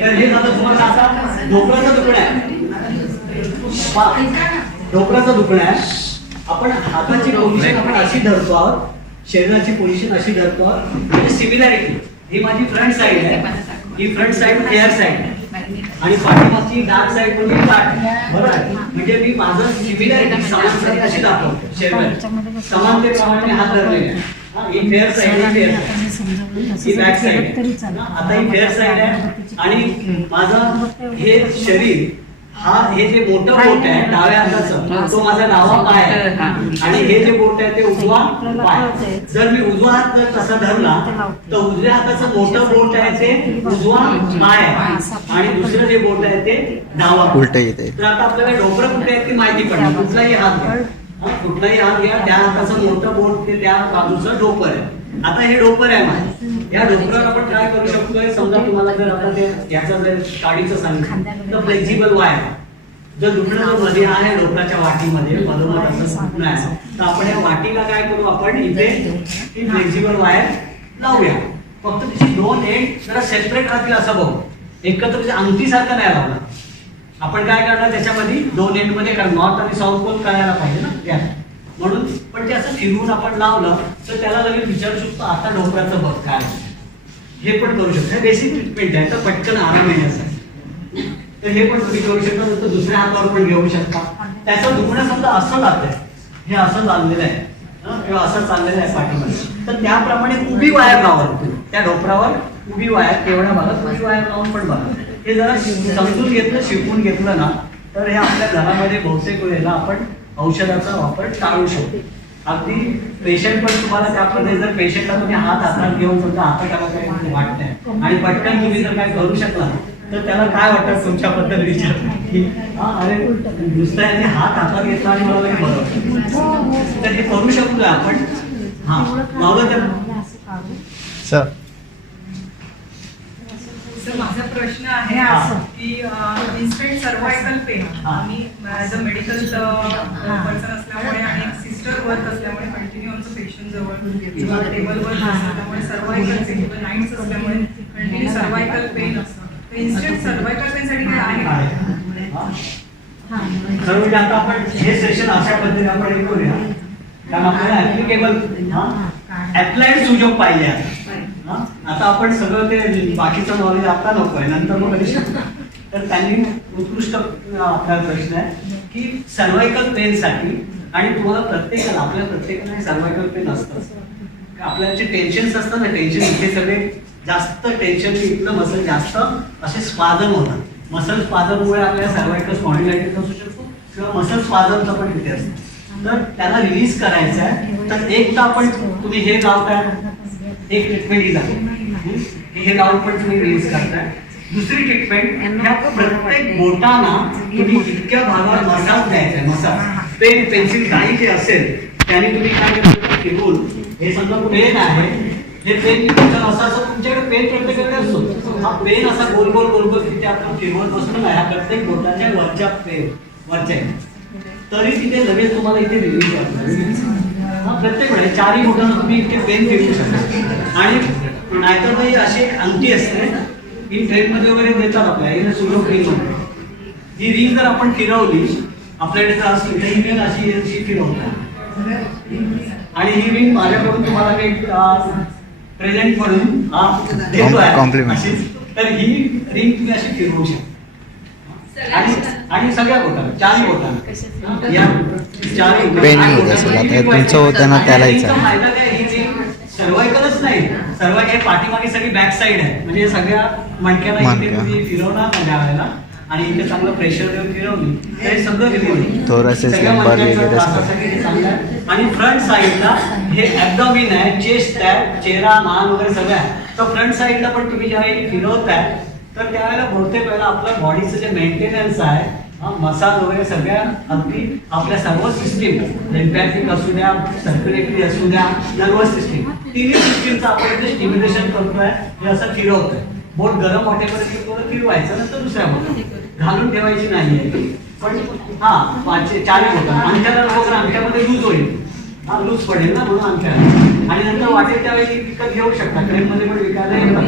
तर हे झालं तुम्हाला आता ढोकळाचं दुखणं आहे, ढोकळाचं दुखणं आहे. आपण हाताची पोझिशन आपण अशी धरतो आहोत, शरीराची पोझिशन अशी धरतो आहोत, म्हणजे सिमिलॅरिटी. ही माझी फ्रंट साईड आहे, ही फ्रंट साईड फेअर साईड आहे आणि पाठीमागची डार्क साईड म्हणजे दाट, बरोबर आहे. म्हणजे मी माझं सिमिलॅरिटी समानता अशी दाखवतो, शरीरात समानतेप्रमाणे हात धरलेले आहे. ही फेअर साईड आहे, ही बॅक साईड आहे. आता ही फेअर साईड आहे आणि माझं हे शरीर, हा हे जे मोठं बोट आहे डाव्या हाताचं, तो माझा डावा पाय आहे आणि हे जे बोट आहे ते उजवा पाय. जर मी उजवा हात जर तसा धरला तर उजव्या हाताचं मोठं बोट आहे ते उजवा पाय आहे आणि दुसरं जे बोट आहे ते डावा उलट येते. तर आता आपल्याला ढोकळं कुठे आहे ती माहिती पडणार. कुठलाही हात घ्या, कुठलाही हात घ्या, त्या हाताचं मोठं बोट ते त्या बाजूचं डोपर आहे. आता हे डोपर आहे माझं, या डोक्यावर आपण काय करू शकतोय, समजा तुम्हाला जर आता ते याचं जर काडीचं सांगितलं तर फ्लेक्झिबल वायर, जर दुखणं जर मध्ये आहे डोक्याच्या वाटीमध्ये मधोमध असं दुखणं आहे तर आपण या वाटीला काय करू, आपण इथे ती फ्लेक्झिबल वायर लावूया. फक्त तिची 2 एंड जरा सेपरेट राहतील असं बघू, एकत्र अंगठीसारखं नाही लावणार. आपण काय करणार त्याच्यामध्ये 2 एंड मध्ये नॉर्थ आणि साऊथ पोल करायला पाहिजे ना त्या. म्हणून पण ते असं फिरवून आपण लावलं तर त्याला लगेच विचारू शकतो आता ढोपराचं बघ काय हे पण करू शकतो. बेसिक ट्रीटमेंट आहे तर पटकन आराम येण्यासाठी. तर हे पण तुम्ही करू शकता. तर दुसऱ्या हातावर पण घेऊ शकता. त्याचं दुखणं समजा असं लागतंय हे असं चाललेलं आहे किंवा असं चाललेलं आहे पाठीमध्ये तर त्याप्रमाणे उभी वायर लावा त्या ढोपरावर उभी वायर तेवढ्या भागात उभी वायर लावून पण बघा. हे जरा समजून घेतलं शिकवून घेतलं ना तर हे आपल्या घरामध्ये बहुतेक वेळेला आपण औषधाचा वापर टाळू शकतो. अगदी पेशंट पण तुम्हाला त्यामध्ये जर पेशंटला तुम्ही हातात घेऊन समजा आता त्याला काही वाटतंय आणि पटकन तुम्ही जर काय करू शकला तर त्याला काय वाटतं तुमच्याबद्दल विचारतात की अरे नुसतं याने हातात घेतला आणि मला काही बरं वाटतं. तर हे करू शकतो आपण. हा लावलं तर सर तर माझा प्रश्न आहे की इन्स्टंट सर्वायकल पेन आम्ही ॲज अ मेडिकल पर्सन असल्यामुळे आणि एक सिस्टर वर्क असल्यामुळे कंटिन्यू आमचं पेशंट जवळ किंवा टेबलवर असल्यामुळे सर्वायकल पेन किंवा नाईट्स असल्यामुळे कंटिन्यू सर्वायकल पेन असतं. तर इन्स्टंट सर्वायकल पेनसाठी काय आहे? खरं म्हणजे आता आपण हे सेशन अशा पद्धतीने आपण हे करूया कारण आपल्याला ऍप्लिकेबल अप्लाइड सुजोग पाहिजे आता आपण सगळं ते बाकीचं नॉलेज आता नको आहे नंतर मग कधी शकतो. तर त्यांनी उत्कृष्ट आपला प्रश्न आहे की सर्वायकल पेनसाठी आणि तुम्हाला प्रत्येकाला आपल्या प्रत्येकाला सर्वायकल पेन असतं आपल्याला जे टेन्शन्स असतं ना टेन्शन इथे सगळे जास्त टेन्शन इथलं मसल जास्त असे स्पाझम होतात. मसल स्पाझममुळे आपल्याला सर्वायकल स्पॉन्डिलायटिस असू शकतो किंवा मसल स्पाझमचा पण तिथे असतो. तर त्याला रिलीज करायचं आहे तर एक तर आपण तुम्ही हे लावताय एक ट्रीटमेंट ही झाली हे लावून पण तुम्ही रिलीज करताय. दुसरी ट्रीटमेंट ह्या प्रत्येक बोटांना तुम्ही इतक्या भागात मसाज द्यायचा आहे. मसाज पेन पेन्सिल काही जे असेल त्याने तुम्ही काय करायचं फिरवून हे समजा पेन आहे हे पेन असं तुमच्याकडे पेन प्रत्येकाकडे असतो हा पेन असा गोल गोल गोल गोल तिथे आपण फिरवत बसतो ना ह्या प्रत्येक बोटाच्या वरच्या पेन वरच्या तरी तिथे लगेच तुम्हाला इथे रिलीज करतात. प्रत्येक वेळेस चारही बोटांना तुम्ही इथे पेन फिरवू शकता. आणि नाहीतर मग अशी एक अंगठी असते ही ट्रेनमध्ये वगैरे देतात आपल्याला सुलभ रिंग ही रिंग जर आपण फिरवली आपल्याकडे जर असली तर ही रिंग अशी फिरवतात आणि ही रिंग माझ्याकडून तुम्हाला मी प्रेझेंट म्हणून देतोय अशीच. तर ही रिंग तुम्ही अशी फिरवू शकता आणि सगळ्या बोटांना चारही बोटांना या चारही पेन होत असेल आता तुमचं होतं ना त्याला फायदा काय ही रिंग सर्वायकलच नाही सर्वायकल हे पाठीमागे सगळी बॅक साईड आहे म्हणजे सगळ्या मणक्याला इथे तुम्ही फिरवणार ना ज्या वेळेला आणि इथे चांगलं प्रेशर देऊन फिरवली तर हे सगळं रिलीज थोडंसं लंबार वगैरे आणि फ्रंट साईडला हे ऍब्डॉमिन आहे चेस्ट आहे चेहरा मान वगैरे सगळं आहे. तर फ्रंट साईडला पण तुम्ही ज्यावेळी फिरवताय तर त्यावेळेला बहुतेक वेळेला आपल्या बॉडीचं जे मेंटेनन्स आहे मसाज वगैरे सगळ्या अगदी आपल्या सर्व सिस्टीम लिम्फॅटिक असू द्या सर्क्युलेटरी असू द्या नर्वस सिस्टीम तिन्ही सिस्टीमचं आपण इथे स्टिम्युलेशन करतोय हे असं फिरवतोय. बोट गरम वाटेपर्यंत थोडं फिरवायचं नंतर दुसऱ्या बोट घालून ठेवायची नाहीये पण चारही बोट अंगठ्याला वगैरे अंगठ्यामध्ये लूज होईल लूज पडेल ना म्हणून अंगठ्याला आणि नंतर वाटेल त्यावेळी विकत घेऊ शकता. ट्रेनमध्ये पण विकायला येतात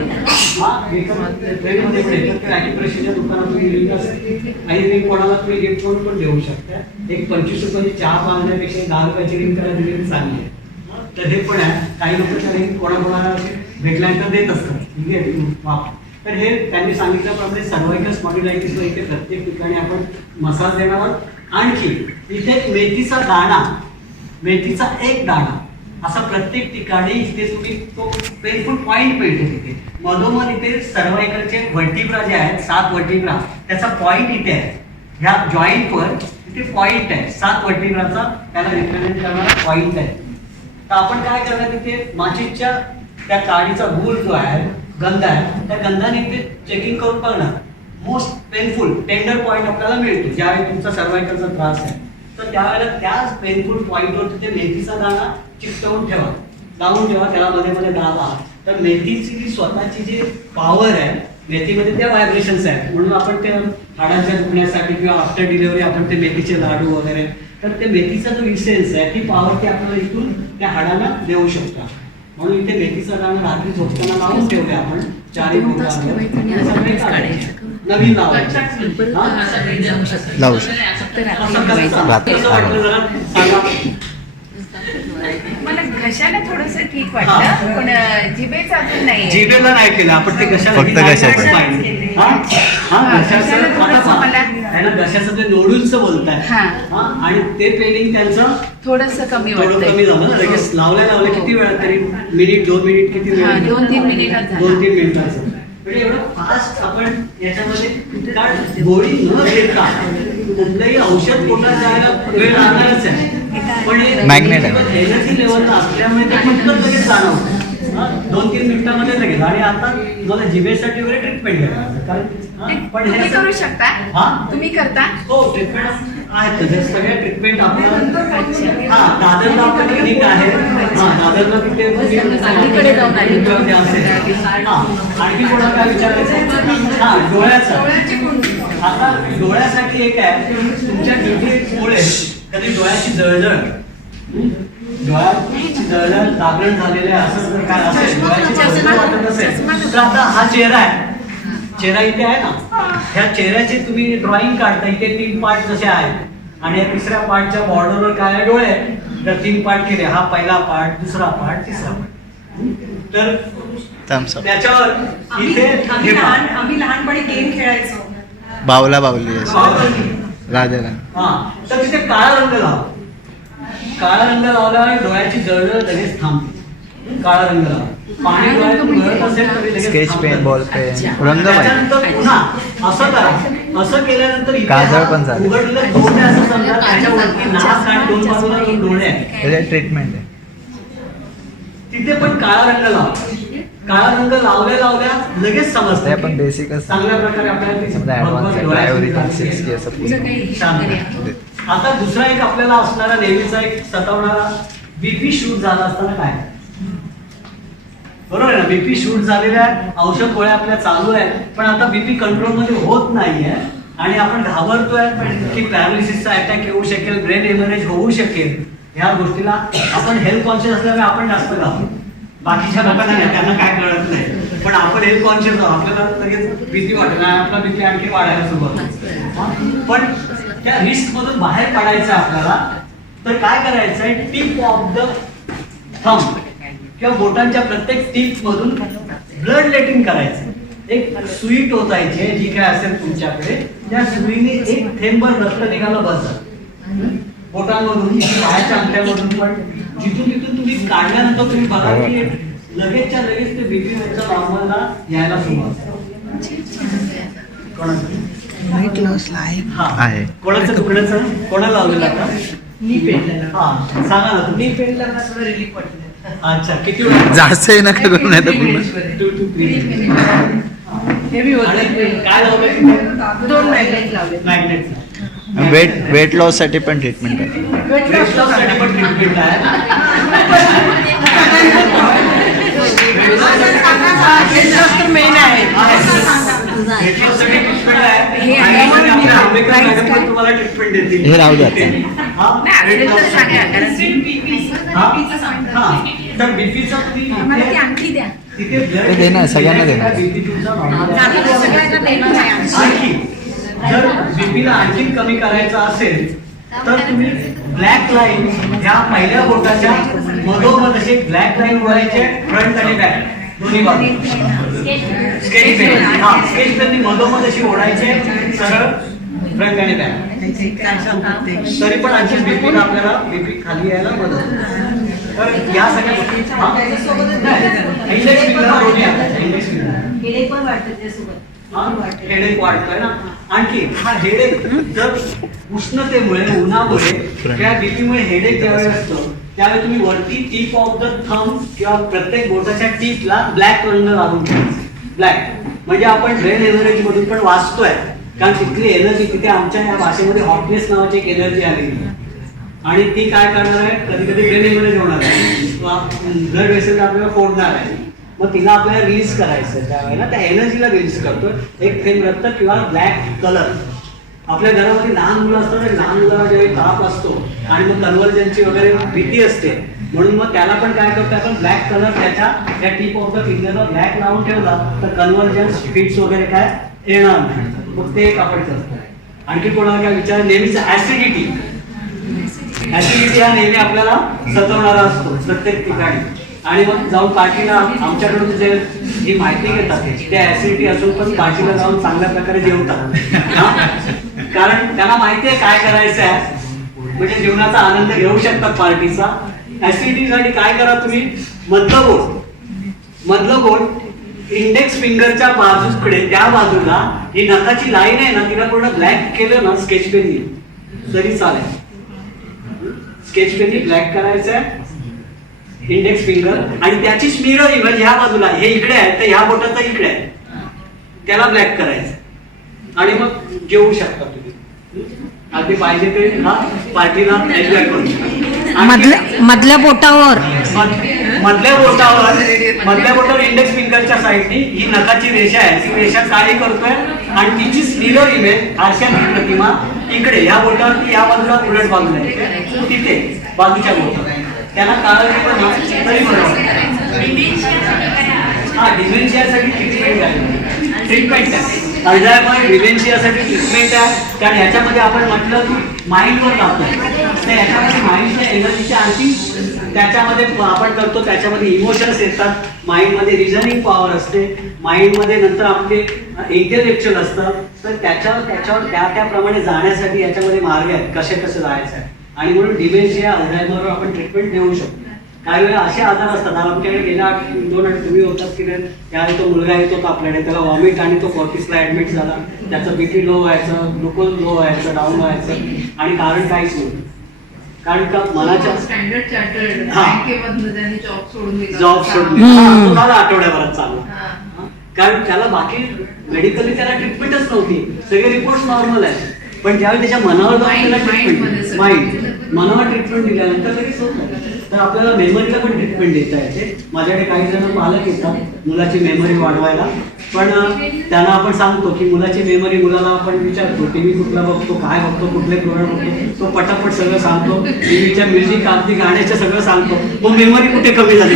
ट्रेनमध्ये पण येतात ॲक्युप्रेशरच्या दुकानातून लिहिलं असेल आणि रिंग कोणाला तुम्ही गिफ्ट म्हणून पण देऊ शकता. एक 25 रुपयाची चहा बांधण्यापेक्षा 10 रुपयाची रिंग त्याला दिलेली चांगली आहे. तर हे पण आहे काही लोक त्या रिंग कोणाकोणाला भेटल्यानंतर देत असतात. तर हे त्यांनी सांगितल्याप्रमाणे सर्वायकल स्पॉन्डिलायटिसवर इथे प्रत्येक ठिकाणी आपण मसाज देणार आहोत. आणखी इथे मेथीचा एक दाणा असा प्रत्येक ठिकाणी इथे तुम्ही तो पेनफुल पॉइंट मिळतो. तिथे मधोमध इथे सर्वायकलचे वर्टिब्रा जे आहेत 7 वर्टिब्रा त्याचा पॉइंट इथे आहे ह्या जॉईंटवर इथे पॉइंट आहे 7 वर्टिब्राचा त्याला रिप्रेझेंट करणारा पॉइंट आहे. तर आपण काय करणार तिथे माचिसच्या त्या काडीचा गूळ जो आहे गंध आहे त्या गंधाने इथे चेकिंग करून बघणार मोस्ट पेनफुल टेंडर पॉइंट आपल्याला मिळतो ज्यावेळी तुमचा सर्वायकलचा त्रास आहे. तर त्यावेळेला त्याच पेनफुल पॉइंटवर तिथे मेथीचा दाणा चिकटवून ठेवा लावून ठेवा त्याला मध्ये मध्ये दाबा. तर मेथीची जी स्वतःची जी पॉवर आहे मेथीमध्ये त्या व्हायब्रेशन्स आहेत म्हणून आपण ते हाडांच्या दुखण्यासाठी किंवा आफ्टर डिलिव्हरी आपण ते मेथीचे लाडू वगैरे तर ते मेथीचा जो इसेन्स आहे ती पॉवर ती आपल्याला इथून त्या हाडांना देऊ शकता. म्हणून इथे मेथीचा दाणा रात्री झोपताना लावून ठेवले आपण चारही नवीन लावायचं लावू शकतो. सांगा मला घशाला थोडस ठीक हा. वाटलं पण जिभेचं अजून नाही जिभेला नाही केलं आपण ते कशाला फक्त घशाचं. घशाला थोडंसं मला घशाचं ते नोडूलचं बोलताय हा. हा, आणि ते पेनिंग त्यांचं थोडस कमी थोडं कमी वाटतंय झालं ना लगेच लावल्या किती वेळात तरी मिनिट 2 मिनिट किती वेळ हा, 2-3 मिनिटात झालं. 2-3 मिनिटाचं म्हणजे एवढं फास्ट आपण याच्यामध्ये कारण गोळी न घेता कुठलंही औषध पोटात जायला वेळ लागणारच आहे पण Magnet आहे. एनर्जी लेवल असल्यामुळे ते पटकन लगेच जाणवतं 2-3 मिनिटामध्ये लगेच आणि आता मला जिभेसाठी वगैरे ट्रीटमेंट घ्यायला कारण पण तुम्ही हे करू शकता हा? तुम्ही करता हो ट्रीटमेंट आहेत त्याचे सगळे ट्रीटमेंट आपल्याला हा दादरला आपलं क्लिनिक आहे हा दादरला तिथे सगळीकडे जाऊन आली. उपलब्ध असेल. हा आणखी कोणाला काय विचारायचं हा डोळ्याचं आता डोळ्यासाठी एक आहे तुमच्या डोळे कधी डोळ्याची जळजळ डोळ्याची जळजळ जागरण झालेले असं जर काय असेल डोळ्याची जळजळ वाटत असेल तर आता हा चेहरा आहे चेहरा इथे आहे ना ह्या चेहऱ्याचे तुम्ही ड्रॉइंग काढता इथे 3 पार्ट जसे आहेत आणि या तिसऱ्या पार्टच्या बॉर्डरवर काय आहे? डोळे आहेत. तर 3 पार्ट केले हा पहिला पार्ट दुसरा पार्ट तिसरा पार्ट तर Thumbs up. त्याच्यावर इथे हे पहा. आम्ही लहानपणी गेम खेळायचो बावला बावली राजाला हा तर तिथे काळा रंग लावा काळा रंग लावल्यावर डोळ्याची जळजळ लगेच थांबते काळा रंग लावा पाणी डोळ्यातून गळत असेल तरी लगेच स्केच थांबतं. पेन बॉल पेन रंग पाहिजे त्याच्यानंतर पुन्हा असं करा असं केल्यानंतर इथे काजळ पण झालं. उघडलेलं तोंड आहे असं समजा त्याच्यावरती नाक आणि 2 बाजूला 2 डोळे आहेत ट्रीटमेंट आहे तिथे पण काळा रंग लावा काळा रंग लावल्या लगेच ते समजतं आपण बेसिकच चांगल्या प्रकारे आपल्याला ती समजा भगभग ऍडव्हान्स डोळ्याची प्रायोरिटी झालेली 6 आहे. असं तुझं पूर्ण काही शांत. करूया. आता दुसरा एक आपल्याला असणारा नेहमीचा एक सतावणारा बीपी शूट झाला असताना काय बरोबर आहे ना बीपी शूट झालेल्या औषध गोळ्या आपल्या चालू आहेत पण आता बीपी कंट्रोल मध्ये होत नाहीये आणि आपण घाबरतोय की पॅरालिसिसचा अटॅक येऊ शकेल ब्रेन हेमरेज होऊ शकेल ह्या गोष्टीला आपण हेल्थ कॉन्शियस असल्यामुळे आपण जास्त घाबरतो बाकीच्या लोकांना नाही त्यांना काय कळत नाही पण आपण हेल्थ कॉन्शियस आहोत आपल्याला लगेच भीती वाटत नाही आपला भीती आणखी वाढायला सुरुवात होते. पण त्या रिस्क मधून बाहेर काढायचं आपल्याला तर काय करायचंय टिप ऑफ द थंब किंवा बोटांच्या प्रत्येक टिप मधून ब्लड लेटिंग करायचं एक सुई टोचायची आहे, जी काय असेल तुमच्याकडे त्या सुईने एक थेंबर रक्त निघालं बस बोटांमधून पायाच्या अंगठ्यामधून पण जिथून तिथून तुम्ही काढल्यानंतर तुम्ही बघा की लगेचच्या लगेच ते बीपी नॉर्मलला यायला सुरुवात वेट लॉस लाईफ हा आहे कोणाचं तुकड्याचं कोणाला लावलेलं आता मी पेडला हा सांगा ना तुम्ही पेडला थोडं रिलीफ वाटलं अच्छा किती वेळ जास्त आहे नका करू नाही तर पूर्ण 2 to 3 हेवी आणि काय लावलंय तिथे 2 मॅग्नेट लावले मॅग्नेट वेट लॉस साठी पण ट्रीटमेंट आहे वेट लॉस साठी पण ट्रीटमेंट आहे मेन आहे वेट लॉस साठी ट्रीटमेंट आहे हे आणि आहे. आपल्या आंबेडकर Price मॅडम पण काय? तुम्हाला ट्रीटमेंट देतील हे राहू द्या. हा? नाही, weight असेल तर loss सांगा, साठी. कारण हा? हा. तर बीपीचा तुम्ही मला ती इथे- आणखी द्या तिथे blood ते देणार, सगळ्यांना देणार. BP तुमचा normal आहे. आम्ही सगळ्यांना देणार आहे आणखी. आणखी जर बीपीला आणखी कमी करायचं असेल तर तुम्ही ब्लॅक लाईन ह्या पहिल्या बोटाच्या मधोमध असे ब्लॅक लाईन ओढायचे फ्रंट आणि बॅक दोन्ही बाजू स्केच पेन हा स्केच पेननी मधोमध अशी ओढायचे सरळ फ्रंट आणि बॅक तरी पण आणखी बीपीला आपल्याला बीपी खाली यायला मदत होते. तर या सगळ्या गोष्टी इंडेक्स फिंगर दोन्ही आहेत इंडेक्स फिंगर हेडेक पण वाटतं त्यासोबत हेडेक वाढतोय ना आणखी हा हेडेक जर उष्णतेमुळे उन्हामुळे त्या बीपीमुळे हेडेक ज्यावेळी असतो त्यावेळी तुम्ही वरती टीप ऑफ द थंब किंवा प्रत्येक बोटाच्या टीपला ब्लॅक रंग लावून ठेवायचा ब्लॅक म्हणजे आपण ब्रेन एनर्जी मधून पण वाचतोय कारण तिथली एनर्जी तिथे आमच्या या भाषेमध्ये हॉटनेस नावाची एक एनर्जी आलेली आहे आणि ती काय करणार आहे कधी कधी ब्रेन एनर्जी होणार आहे ब्लड वेसल आपल्याला फोडणार आहे मग तिला आपल्याला रिलीज करायचं त्यावेळेला त्या एनर्जीला रिलीज करतो एक थेंब रक्त किंवा ब्लॅक कलर आपल्या घरामध्ये लहान मुलं असतात तर लहान मुलाला ज्यावेळी ताप असतो आणि मग कन्व्हर्जनची वगैरे भीती असते म्हणून मग त्याला पण काय करतो आपण ब्लॅक कलर त्या टीप ऑफ द फिंगरला ब्लॅक लावून ठेवला तर कन्व्हर्जन्स फिट्स वगैरे काय येणार नाही मग ते एक आपण करतो आणखी कोणाला काय विचार नेहमीच ऍसिडिटी ऍसिडिटी हा नेहमी आपल्याला सतवणारा असतो प्रत्येक ठिकाणी. आणि मग जाऊन पाठीला आमच्याकडून जे ही माहिती घेतात त्या ऍसिडिटी असून पण पाठीला जाऊन चांगल्या प्रकारे जेवतात हा? कारण त्यांना माहिती आहे काय करायचं आहे, म्हणजे जीवनाचा आनंद घेऊ शकतात पार्टीचा. ऍसिडिटी साठी काय करा तुम्ही, मधलं बोट इंडेक्स फिंगरच्या बाजूकडे त्या बाजूला ही नखाची लाईन आहे ना तिला पूर्ण ब्लॅक केलं ना स्केच पेननी तरी चालेल. स्केच पेननी ब्लॅक करायचं आहे इंडेक्स फिंगर आणि त्याची मिरर इमेज ह्या बाजूला, हे इकडे आहे तर ह्या बोटाचा इकडे आहे, त्याला ब्लॅक करायचं आणि मग जेवू शकता तुम्ही. अगदी पाहिजे ते हा पार्टीला एन्जॉय करू. मधल्या बोटावर मधल्या बोटावर इंडेक्स फिंगरच्या साईडनी ही नखाची रेषा आहे, ती रेषा काळी करतोय आणि तिची मिरर इमेज आरशाची प्रतिमा इकडे या बोटावरती या बाजूला उलट बाजूला आहे तिथे बाजूच्या बोटावर त्याला काळं किंवा तरी बरोबर. हा डिमेन्शियासाठी ट्रीटमेंट आहे. अल्झायमर डिमेन्शियासाठी ट्रीटमेंट आहे. कारण ह्याच्यामध्ये आपण म्हटलं की माइंडवर जातो तर ह्याच्यामध्ये माइंडच्या एनर्जीच्या आणखी त्याच्यामध्ये आपण करतो, त्याच्यामध्ये इमोशन्स येतात, माइंडमध्ये रिझनिंग पॉवर असते, माइंडमध्ये नंतर आपले इंटेलेक्च्युअल असतात. तर त्याच्यावर त्याप्रमाणे जाण्यासाठी याच्यामध्ये मार्ग आहेत कसे जायचं आहे. आणि म्हणून डिमेन्शिया अल्झायमरवर आपण ट्रीटमेंट देऊ शकतो. काही वेळा असे आजार असतात, आमच्याकडे गेल्या 2 आठवडे तुम्ही होतात की त्यावेळी तो मुलगा येतो आपल्याकडे, त्याला वॉमिट आणि तो कॉर्टिसला ऍडमिट झाला, त्याचं बीपी लो व्हायचं, ग्लुकोज लो व्हायचं, डाऊन व्हायचं आणि कारण काहीच नव्हतं. कारण का मनाच्या स्टँडर्ड चार्टर्ड बँकेमधनं त्यांनी जॉब सोडून दिला. तो झाला आठवड्याभरात चालू. कारण त्याला बाकी मेडिकली त्याला ट्रीटमेंटच नव्हती, सगळे रिपोर्ट नॉर्मल आहे. पण ज्यावेळी त्याच्या मनावर जाऊन ट्रीटमेंट मनावर ट्रीटमेंट दिल्यानंतर लगेच होत नाही. तर आपल्याला मेमरीला पण ट्रीटमेंट देता येते. माझ्याकडे काही जण पालक येतात मुलाची मेमरी वाढवायला, पण त्यांना आपण सांगतो की मुलाची मेमरी, मुलाला आपण विचारतो टीव्ही कुठला बघतो, काय बघतो, कुठले प्रोग्राम बघतो, तो पटापट सगळं सांगतो, टीव्हीच्या म्युझिक अगदी गाण्याचं सगळं सांगतो, तो मेमरी कुठे कमी झाली.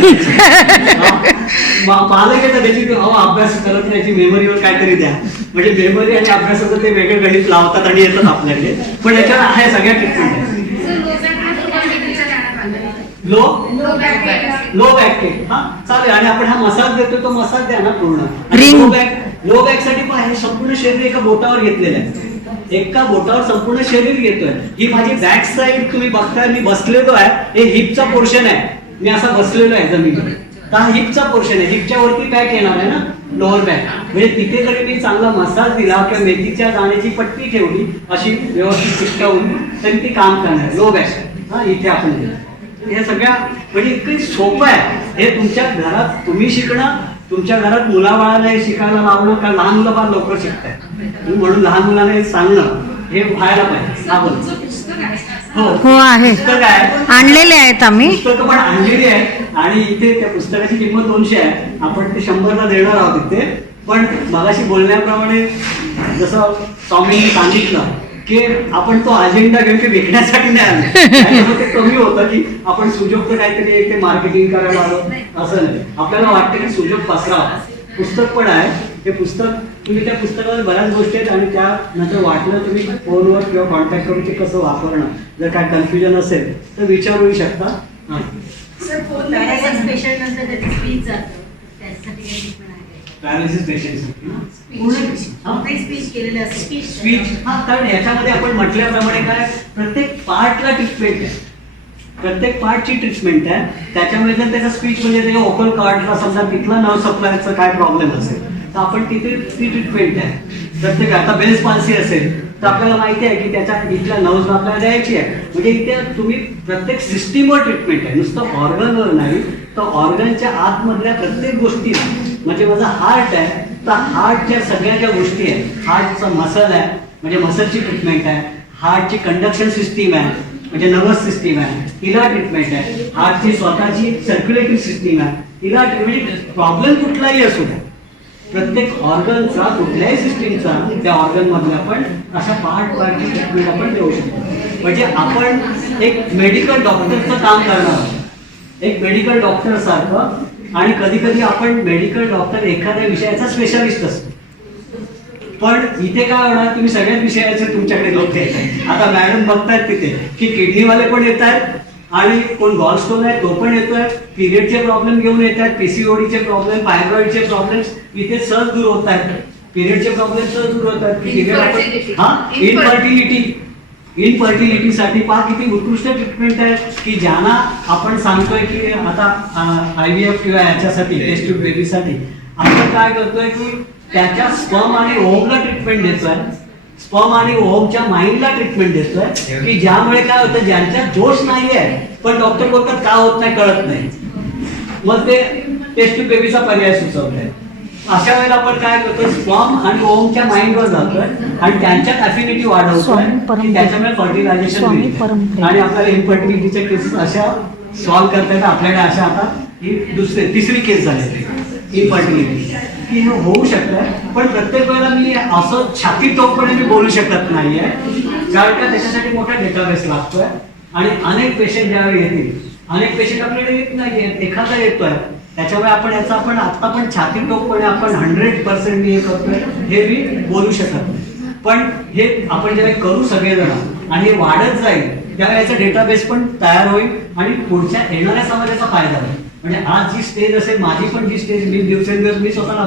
पालक येतात त्याची अभ्यास करत नाही, याची मेमरीवर काहीतरी द्या. म्हणजे मेमरी आणि अभ्यासाचं ते वेगळे गणित लावतात आणि येतात आपल्याकडे. पण याच्यावर आहे सगळ्या ट्रीटमेंट आहे. लो बॅक पेन हा चालेल. आणि आपण हा मसाज देतो तो मसाज द्या ना पूर्ण. लो बॅक साठी पण हे संपूर्ण शरीर एका बोटावर घेतलेलं आहे, एका बोटावर संपूर्ण शरीर घेतोय. ही माझी बॅक साईड तुम्ही बघताय, मी बसलेलो आहे, हे हिपचा पोर्शन आहे, मी असा बसलेलो आहे जमिनीवर, तर हा हिपचा पोर्शन आहे. हिपच्या वरती बॅक येणार आहे ना, लोअर बॅक. म्हणजे तिथे जरी मी चांगला मसाज दिला किंवा मेथीच्या दाण्याची पट्टी ठेवली अशी व्यवस्थित चिटकावून तरी ती काम करणार. लो बॅक हा इथे आपण दिलं. हे सगळ्या म्हणजे इतकं सोपं आहे. हे तुमच्या घरात तुम्ही शिकणं, तुमच्या घरात मुलाबाळाला हे शिकायला लावणं, कारण लहान मुलं फार लवकर शिकताय, म्हणून लहान मुलांना हे सांगणं हे व्हायला पाहिजे. हो आहे, पुस्तक आहे, आणलेले आहेत आम्ही. पुस्तकं पण आणलेली आहे आणि इथे त्या पुस्तकाची किंमत 200 आहे. आपण ते 100ला देणार आहोत इथे. पण मगाशी बोलण्याप्रमाणे जसं स्वामींनी सांगितलं की आपण तो अजेंडा घेऊन ते विकण्यासाठी नाही आलो, ते कमी होतं की आपण सुजोगचं काहीतरी ते मार्केटिंग करायला आलो असं नाही. आपल्याला वाटतं की सुजोग पसरावा. पुस्तक पण आहे, हे पुस्तक तुम्ही त्या पुस्तकावर बऱ्याच गोष्टी आहेत आणि त्यानंतर वाटलं तुम्ही फोनवर किंवा कॉन्टॅक्ट करून ते कसं वापरणं, जर काय कन्फ्युजन असेल तर विचारू शकता. पॅरालिसिस पेशंट स्पीच हा, कारण याच्यामध्ये आपण म्हटल्याप्रमाणे काय प्रत्येक पार्टला ट्रीटमेंट आहे, प्रत्येक पार्टची ट्रीटमेंट आहे. त्याच्यामुळे जर त्याचा स्पीच म्हणजे ते ओकल कार्डला समजा तिथला नर्व सप्लायचा काय प्रॉब्लेम असेल तर आपण तिथे ती ट्रीटमेंट आहे. प्रत्येक आता बेल्स पाल्सी असेल तर आपल्याला माहिती आहे की त्याच्या इथल्या नर्व्स आपल्याला द्यायची आहे. म्हणजे इथे तुम्ही प्रत्येक सिस्टीमवर ट्रीटमेंट आहे, नुसतं ऑर्गनवर नाही तर ऑर्गनच्या आतमधल्या प्रत्येक गोष्टीला. म्हणजे माझा हार्ट आहे तर हार्टच्या सगळ्या ज्या गोष्टी आहेत, हार्टचा मसल आहे म्हणजे मसलची ट्रीटमेंट आहे, हार्टची कंडक्शन सिस्टीम आहे म्हणजे नर्वस सिस्टीम आहे तिला ट्रीटमेंट आहे, हार्टची स्वतःची सर्क्युलेटरी सिस्टीम आहे तिला ट्रीटमेंट. प्रॉब्लेम कुठलाही असू द्या, प्रत्येक ऑर्गनचा कुठल्याही सिस्टीमचा त्या ऑर्गन मधला आपण अशा पार्टची ट्रीटमेंट आपण देऊ शकतो. म्हणजे आपण एक मेडिकल डॉक्टरचं काम करणार आहोत, एक मेडिकल डॉक्टर सारखं. आणि कधी कधी आपण मेडिकल डॉक्टर एखाद्या विषयाचा स्पेशालिस्ट असतो, पण इथे काय होणार, तुम्ही सगळ्याच विषयाचे तुमच्याकडे लोक येतात. आता मॅडम बघतायत तिथे की किडनीवाले पण येत आहेत आणि कोण गॉल स्टोन आहे तो पण येतोय, पिरियडचे प्रॉब्लेम घेऊन येत आहेत, पीसीओडीचे प्रॉब्लेम, फायब्रॉइडचे प्रॉब्लेम्स इथे सहज दूर होत आहेत. पिरियडचे प्रॉब्लेम सहज दूर होत आहेत. इनफर्टिलिटीसाठी पहा किती उत्कृष्ट ट्रीटमेंट आहे की ज्यांना आपण सांगतोय की आता IVF किंवा याच्यासाठी टेस्ट ट्यूब बेबीसाठी आपण काय करतोय की त्याच्या स्पर्म आणि ओव्हमला ट्रीटमेंट देतोय, स्पर्म आणि ओव्हमच्या माइंडला ट्रीटमेंट देतोय की ज्यामुळे काय होतं, ज्यांच्यात दोष नाहीये पण डॉक्टर बोलतात का होत नाही कळत नाही, मग ते टेस्ट ट्यूब बेबीचा पर्याय सुचवतोय. अशा वेळेला आपण काय करतो, स्पर्म आणि ओव्हमच्या माइंडवर जातोय आणि त्यांच्यात अफिनिटी वाढवतोय की त्याच्यामुळे फर्टिलायझेशन होईल आणि आपल्याला इनफर्टिलिटीच्या केसेस अशा सॉल्व्ह करता येतात. आपल्याकडे अशा आता ही तिसरी केस झाली इनफर्टिलिटी की हे होऊ शकतं, पण प्रत्येक वेळेला मी असं छाती टोकपणे मी बोलू शकत नाहीये, कारण का त्याच्यासाठी मोठा डेटाबेस लागतोय आणि अनेक पेशंट ज्यावेळी येतील, अनेक पेशंट आपल्याकडे येत नाहीये, एखादा येतोय, त्याच्यामुळे आपण याचा आपण आता पण छाती टोकपणे आपण 100% मी हे करतोय हे मी बोलू शकत नाही. पण हे आपण ज्यावेळी करू सगळेजण आणि हे वाढत जाईल त्यावेळी याचा डेटाबेस पण तयार होईल आणि पुढच्या येणाऱ्या समाजाचा फायदा होईल. म्हणजे आज जी स्टेज असेल, माझी पण जी स्टेज, मी दिवसेंदिवस मी स्वतःला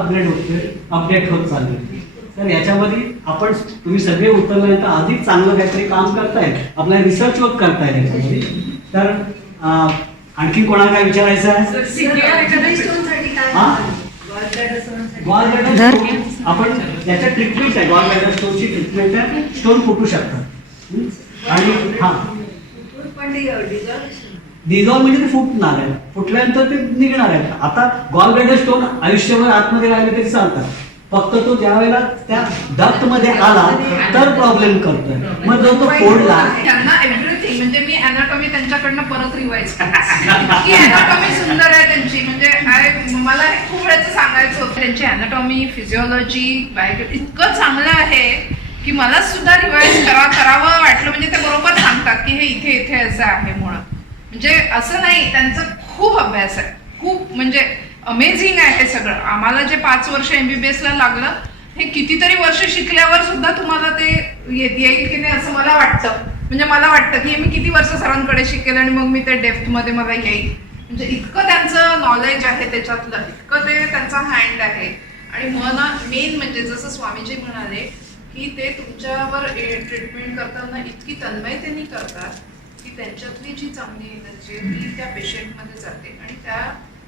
अपडेट होत चाललोय. तर याच्यामध्ये आपण तुम्ही सगळे उतरल्यानंतर अधिक चांगलं काहीतरी काम करताय, आपल्याला रिसर्च वर्क करताय याच्यामध्ये. तर आणखी कोणाला काय विचारायचं आहे? आपण याच्या ट्रीटमेंट आहे, गॉल ब्लॅडर स्टोनची ट्रीटमेंट आहे, स्टोन फुटू शकतात आणि डिझॉल्व म्हणजे ते फुटणार आहे, फुटल्यानंतर ते निघणार आहे. आता गॉल ब्लॅडर स्टोन आयुष्यभर आतमध्ये राहिले तरी चालतात, फक्त तो ज्या वेळेला त्या डक्ट मध्ये आला तर प्रॉब्लेम करतोय. मग जो तो फोडला, त्यांना एव्हरीथिंग म्हणजे मी अॅनाटॉमी त्यांच्याकडनं परत रिवाइज की अॅनाटॉमी सुंदर आहे त्यांची, म्हणजे मला हे खूप वेळेचं सांगायचं होतं, त्यांची अॅनाटॉमी, फिजिओलॉजी, बायोलॉजी इतकं चांगलं आहे की मला सुद्धा रिवाइज करावं वाटलं. म्हणजे ते बरोबर सांगतात की हे इथे इथे असं आहे म्हणून, म्हणजे असं नाही, त्यांचा खूप अभ्यास आहे, खूप म्हणजे अमेझिंग आहे हे सगळं. आम्हाला जे 5 वर्ष MBBS ला लागलं, हे कितीतरी वर्ष शिकल्यावर सुद्धा तुम्हाला ते येईल की नाही असं मला वाटतं. म्हणजे मला वाटतं की मी किती वर्ष सरांकडे शिकेल आणि मग मी ते डेप्थ मध्ये मला येईल. म्हणजे इतकं त्यांचं नॉलेज आहे त्याच्यातलं, इतकं ते त्यांचा हँड आहे. आणि मला मेन म्हणजे जसं स्वामीजी म्हणाले की ते तुमच्यावर ट्रीटमेंट करताना इतकी तन्मयतेने करतात की त्यांच्यातली जी चांगली एनर्जी ती त्या पेशंटमध्ये जाते आणि त्या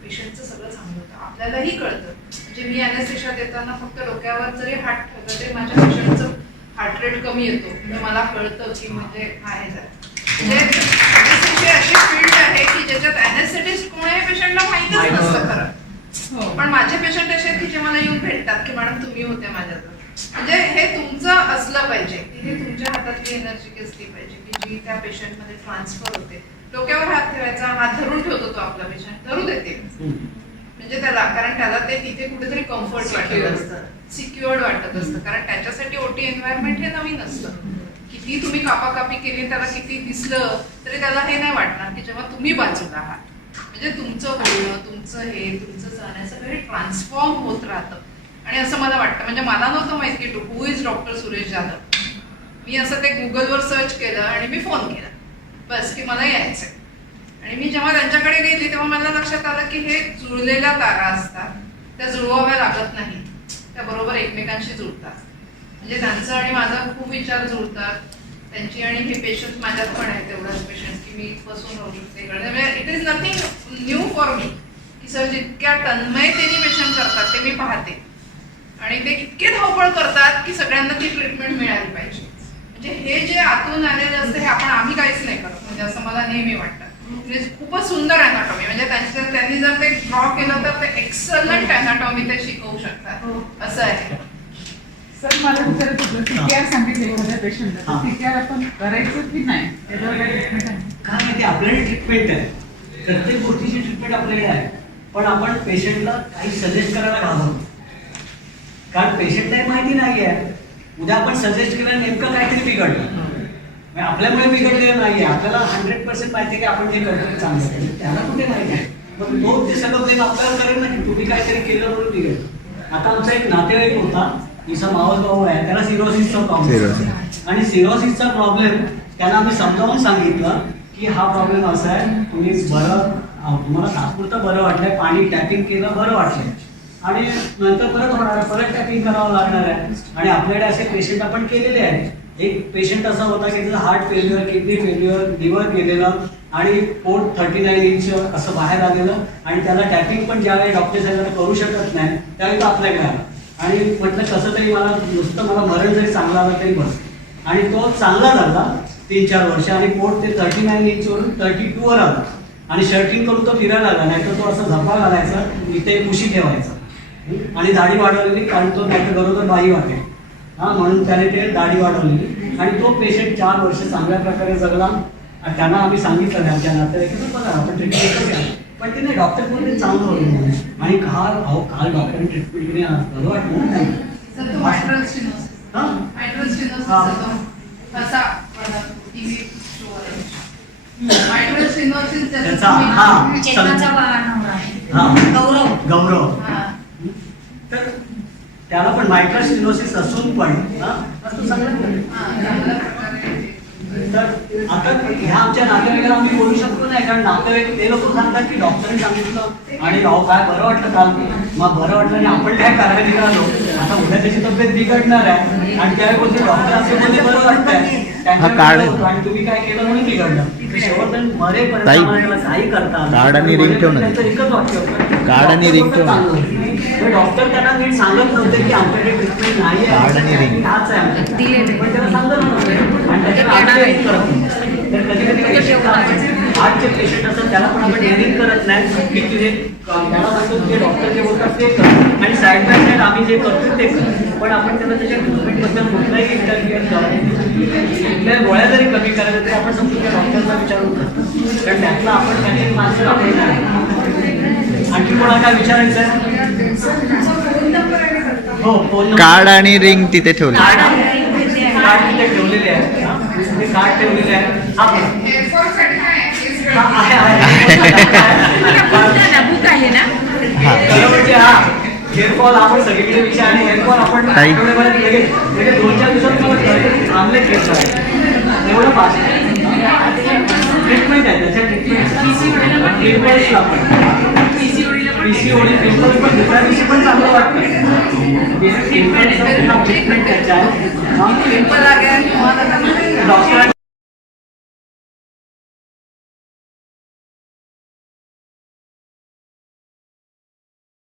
पेशंटचं सगळं चांगलं होतं, आपल्यालाही कळतं. म्हणजे मी अॅनेस्थेशिया देताना फक्त डोक्यावर जरी हात ठेवलं तरी माझ्या पेशंटचं हार्ट रेट कमी येतो, म्हणजे मला कळतं की म्हणजे आहे झालं. म्हणजे अॅनेस्थेशिया अशी फील्ड आहे की ज्याच्यात अॅनेस्थेटिस्ट कोण आहे पेशंटला माहितच नसतं खरं. पण माझे पेशंट असे आहेत की जे मला येऊन भेटतात की मॅडम तुम्ही होते माझ्याजवळ. म्हणजे हे तुमचं असलं पाहिजे की हे तुमच्या हातातली एनर्जी असली पाहिजे की जी त्या पेशंटमध्ये ट्रान्सफर होते. डोक्यावर हात ठेवायचा, हात धरून ठेवतो तो आपला पेशंट, धरू देते म्हणजे त्याला, कारण त्याला ते तिथे कुठेतरी कम्फर्ट वाटत असतं, सिक्युअर्ड वाटत असतं, कारण त्याच्यासाठी ओटी एन्व्हायरमेंट हे नवीन असतं. किती तुम्ही कापाकापी केली, त्याला किती दिसलं तरी त्याला हे नाही वाटणार की जेव्हा तुम्ही बाजूला आहात. म्हणजे तुमचं बोलणं, तुमचं हे, तुमचं जाणं सगळं हे ट्रान्सफॉर्म होत राहतं. आणि असं मला वाटतं, म्हणजे मला नव्हतं माहिती की who is doctor Suresh Jadhav. मी असं ते गुगलवर सर्च केलं आणि मी फोन केला बस की मला यायचंय. आणि मी जेव्हा त्यांच्याकडे गेली तेव्हा मला लक्षात आलं की हे जुळलेल्या तारा असतात, त्या जुळवाव्या लागत नाही, त्या बरोबर एकमेकांशी जुळतात. म्हणजे त्यांचं आणि माझा खूप विचार जुळतात, त्यांची आणि हे पेशंट माझ्यात पण आहे तेवढाच पेशंट की मी बसून राहू शकते. म्हणजे it is nothing new for me की सर जितक्या तन्मयतेने पेशंट करतात ते मी पाहते आणि ते इतके धावपळ करतात की सगळ्यांना ती ट्रीटमेंट मिळाली पाहिजे. म्हणजे हे जे आतून आलेलं असतं हे आम्ही काहीच नाही करत, म्हणजे असं मला नेहमी वाटतं. म्हणजे खूपच सुंदर अॅनाटॉमी, म्हणजे त्यांनी जर ते ड्रॉ केलं तर ते एक्सलंट अॅनाटॉमी ते शिकवू शकतात असं आहे. सर मला विचारत होतं CPR सांगितलं एखाद्या पेशंटला, CPR आपण करायचं की नाही, त्याच्यावर काय ट्रीटमेंट आहे? काय माहिती, आपल्याकडे ट्रीटमेंट आहे, प्रत्येक गोष्टीची ट्रीटमेंट आपल्याकडे आहे, पण आपण पेशंटला काही सजेस्ट करायला घाबरतो, कारण पेशंटला माहिती नाही आहे. उद्या आपण सजेस्ट केलं नेमकं काहीतरी बिघडलं, आपल्यामुळे बिघडलेलं नाहीये, आपल्याला 100% माहिती आहे की आपण जे करतो चांगलं आहे, त्याला कुठे नाही आहे. पण तो ते सगळं ब्लेम आपल्याला करेल नाही, तुम्ही काहीतरी केलं म्हणून बिघडलं. आता आमचा एक नातेवाईक होता, हिचा मावस भाऊ आहे, त्याला सिरोसिसचा प्रॉब्लेम. Cirrhosis. आणि सिरोसिसचा प्रॉब्लेम त्यांना आम्ही समजावून सांगितलं की हा प्रॉब्लेम असा आहे, तुम्ही तुम्हाला तात्पुरतं बरं वाटलंय, पाणी टॅपिंग केलं बरं वाटलंय आणि नंतर परत होणार, परत टॅपिंग करावं लागणार आहे. आणि आपल्याकडे असे पेशंट आपण केलेले आहेत. एक पेशंट असा होता की त्याचं heart failure, kidney failure, liver गेलेलं आणि पोट 39 इंच असं बाहेर आलेलं आणि त्याला टॅपिंग पण ज्यावेळी डॉक्टर सांगितलं करू शकत नाही त्यावेळी तो आपल्याकडे आला आणि म्हटलं कसं तरी मला मरण जरी चांगला आला तरी बस. आणि तो चांगला झाला 3-4 वर्ष आणि पोट ते 39 इंचवरून 32 वर आला आणि शर्टिंग करून तो फिरायला आला. नाहीतर तो असं झपा घालायचा, इथे कुशी ठेवायचा आणि दाढी वाढवलेली, कारण तो नाहीतर बरोबर बाई वाटेल म्हणून त्याने ते दाढी वाढवलेली. आणि तो पेशंट 4 वर्ष चांगल्या प्रकारे जगला. आणि त्यांना आम्ही सांगितलं आमच्या नातेवाईकांना बघा आपण ट्रीटमेंट करूया, पण ते नाही डॉक्टर कोणते चांगलं होईल. आणि काल डॉक्टरने ट्रीटमेंट केली बरं वाटलं ना नाही. सर तो मायट्रल स्टेनोसिस हां मायट्रल स्टेनोसिस हा. असा टीव्ही मायट्रल स्टेनोसिस त्याचा हा चेतनाचा नवरा आहे. हा गौरव हा. तर त्याला पण मायट्रल स्टेनोसिस असून पण तो चांगला चांगल्या प्रकारे तर आता ह्या आमच्या नातेवाईकाला आम्ही बोलू शकतो नाही, कारण नातेवाईक ते लोक सांगतात की डॉक्टरने सांगितलं आणि काय बरं वाटलं काल, मग बरं वाटलं आणि आपण काय करायला निघालो, आता उद्या त्याची तब्येत बिघडणार आहे आणि त्यावेळी बोलते डॉक्टर असे बोलले बरं वाटतंय आणि तुम्ही काय केलं म्हणून बिघडलं. शेवटपर्यंत मरेपर्यंत काही करता कार्ड आणि रिंग ठेव ना. त्यांचं एकच वाक्य होतं, कार्ड आणि रिंग ठेव ना. डॉक्टर त्यांना नीट सांगत नव्हते की आमच्याकडे ट्रीटमेंट नाही कार्ड आणि आहे, रिंग. हाच आहे आमच्याकडे. पण त्याला सांगत नव्हते आणि त्याच्यात आम्ही करत नाही. तर कधी आजचे पेशंट असतात त्याला पण आपण ट्रेनिंग करत नाही की तुझे त्याला सांगतो जे डॉक्टर जे बोलतात ते कर आणि साईड बाय साईड आम्ही जे करतो ते कर. पण आपण त्याला त्याच्या ट्रीटमेंटबद्दल कुठलाही इंटरफिअर कुठल्या गोळ्या जरी कमी करायला तरी आपण समजून त्या डॉक्टरला विचारून करतो, कारण त्यातला आपण त्याची माणसं आपण नाही. आणखी कोणाला काय विचारायचं आहे? हो फोन कार्ड आणि रिंग तिथे ठेवले. कार्ड तिथे ठेवलेले आहे. ते कार्ड ठेवलेले आहे. हा बुक आहे ना. हेअरफॉल आपण सगळीकडे विचार आणि हेअरफॉल आपण ताई. आठवड्याभरात लगेच 2-4 दिवसात चांगले केस आहे एवढं पास ट्रीटमेंट आहे त्याच्या ट्रीटमेंट आपण पीसीओडी पिंपल्स पण दुसऱ्या दिवशी पण चांगलं वाटतं. ट्रीटमेंट त्याच्या आहे पिंपल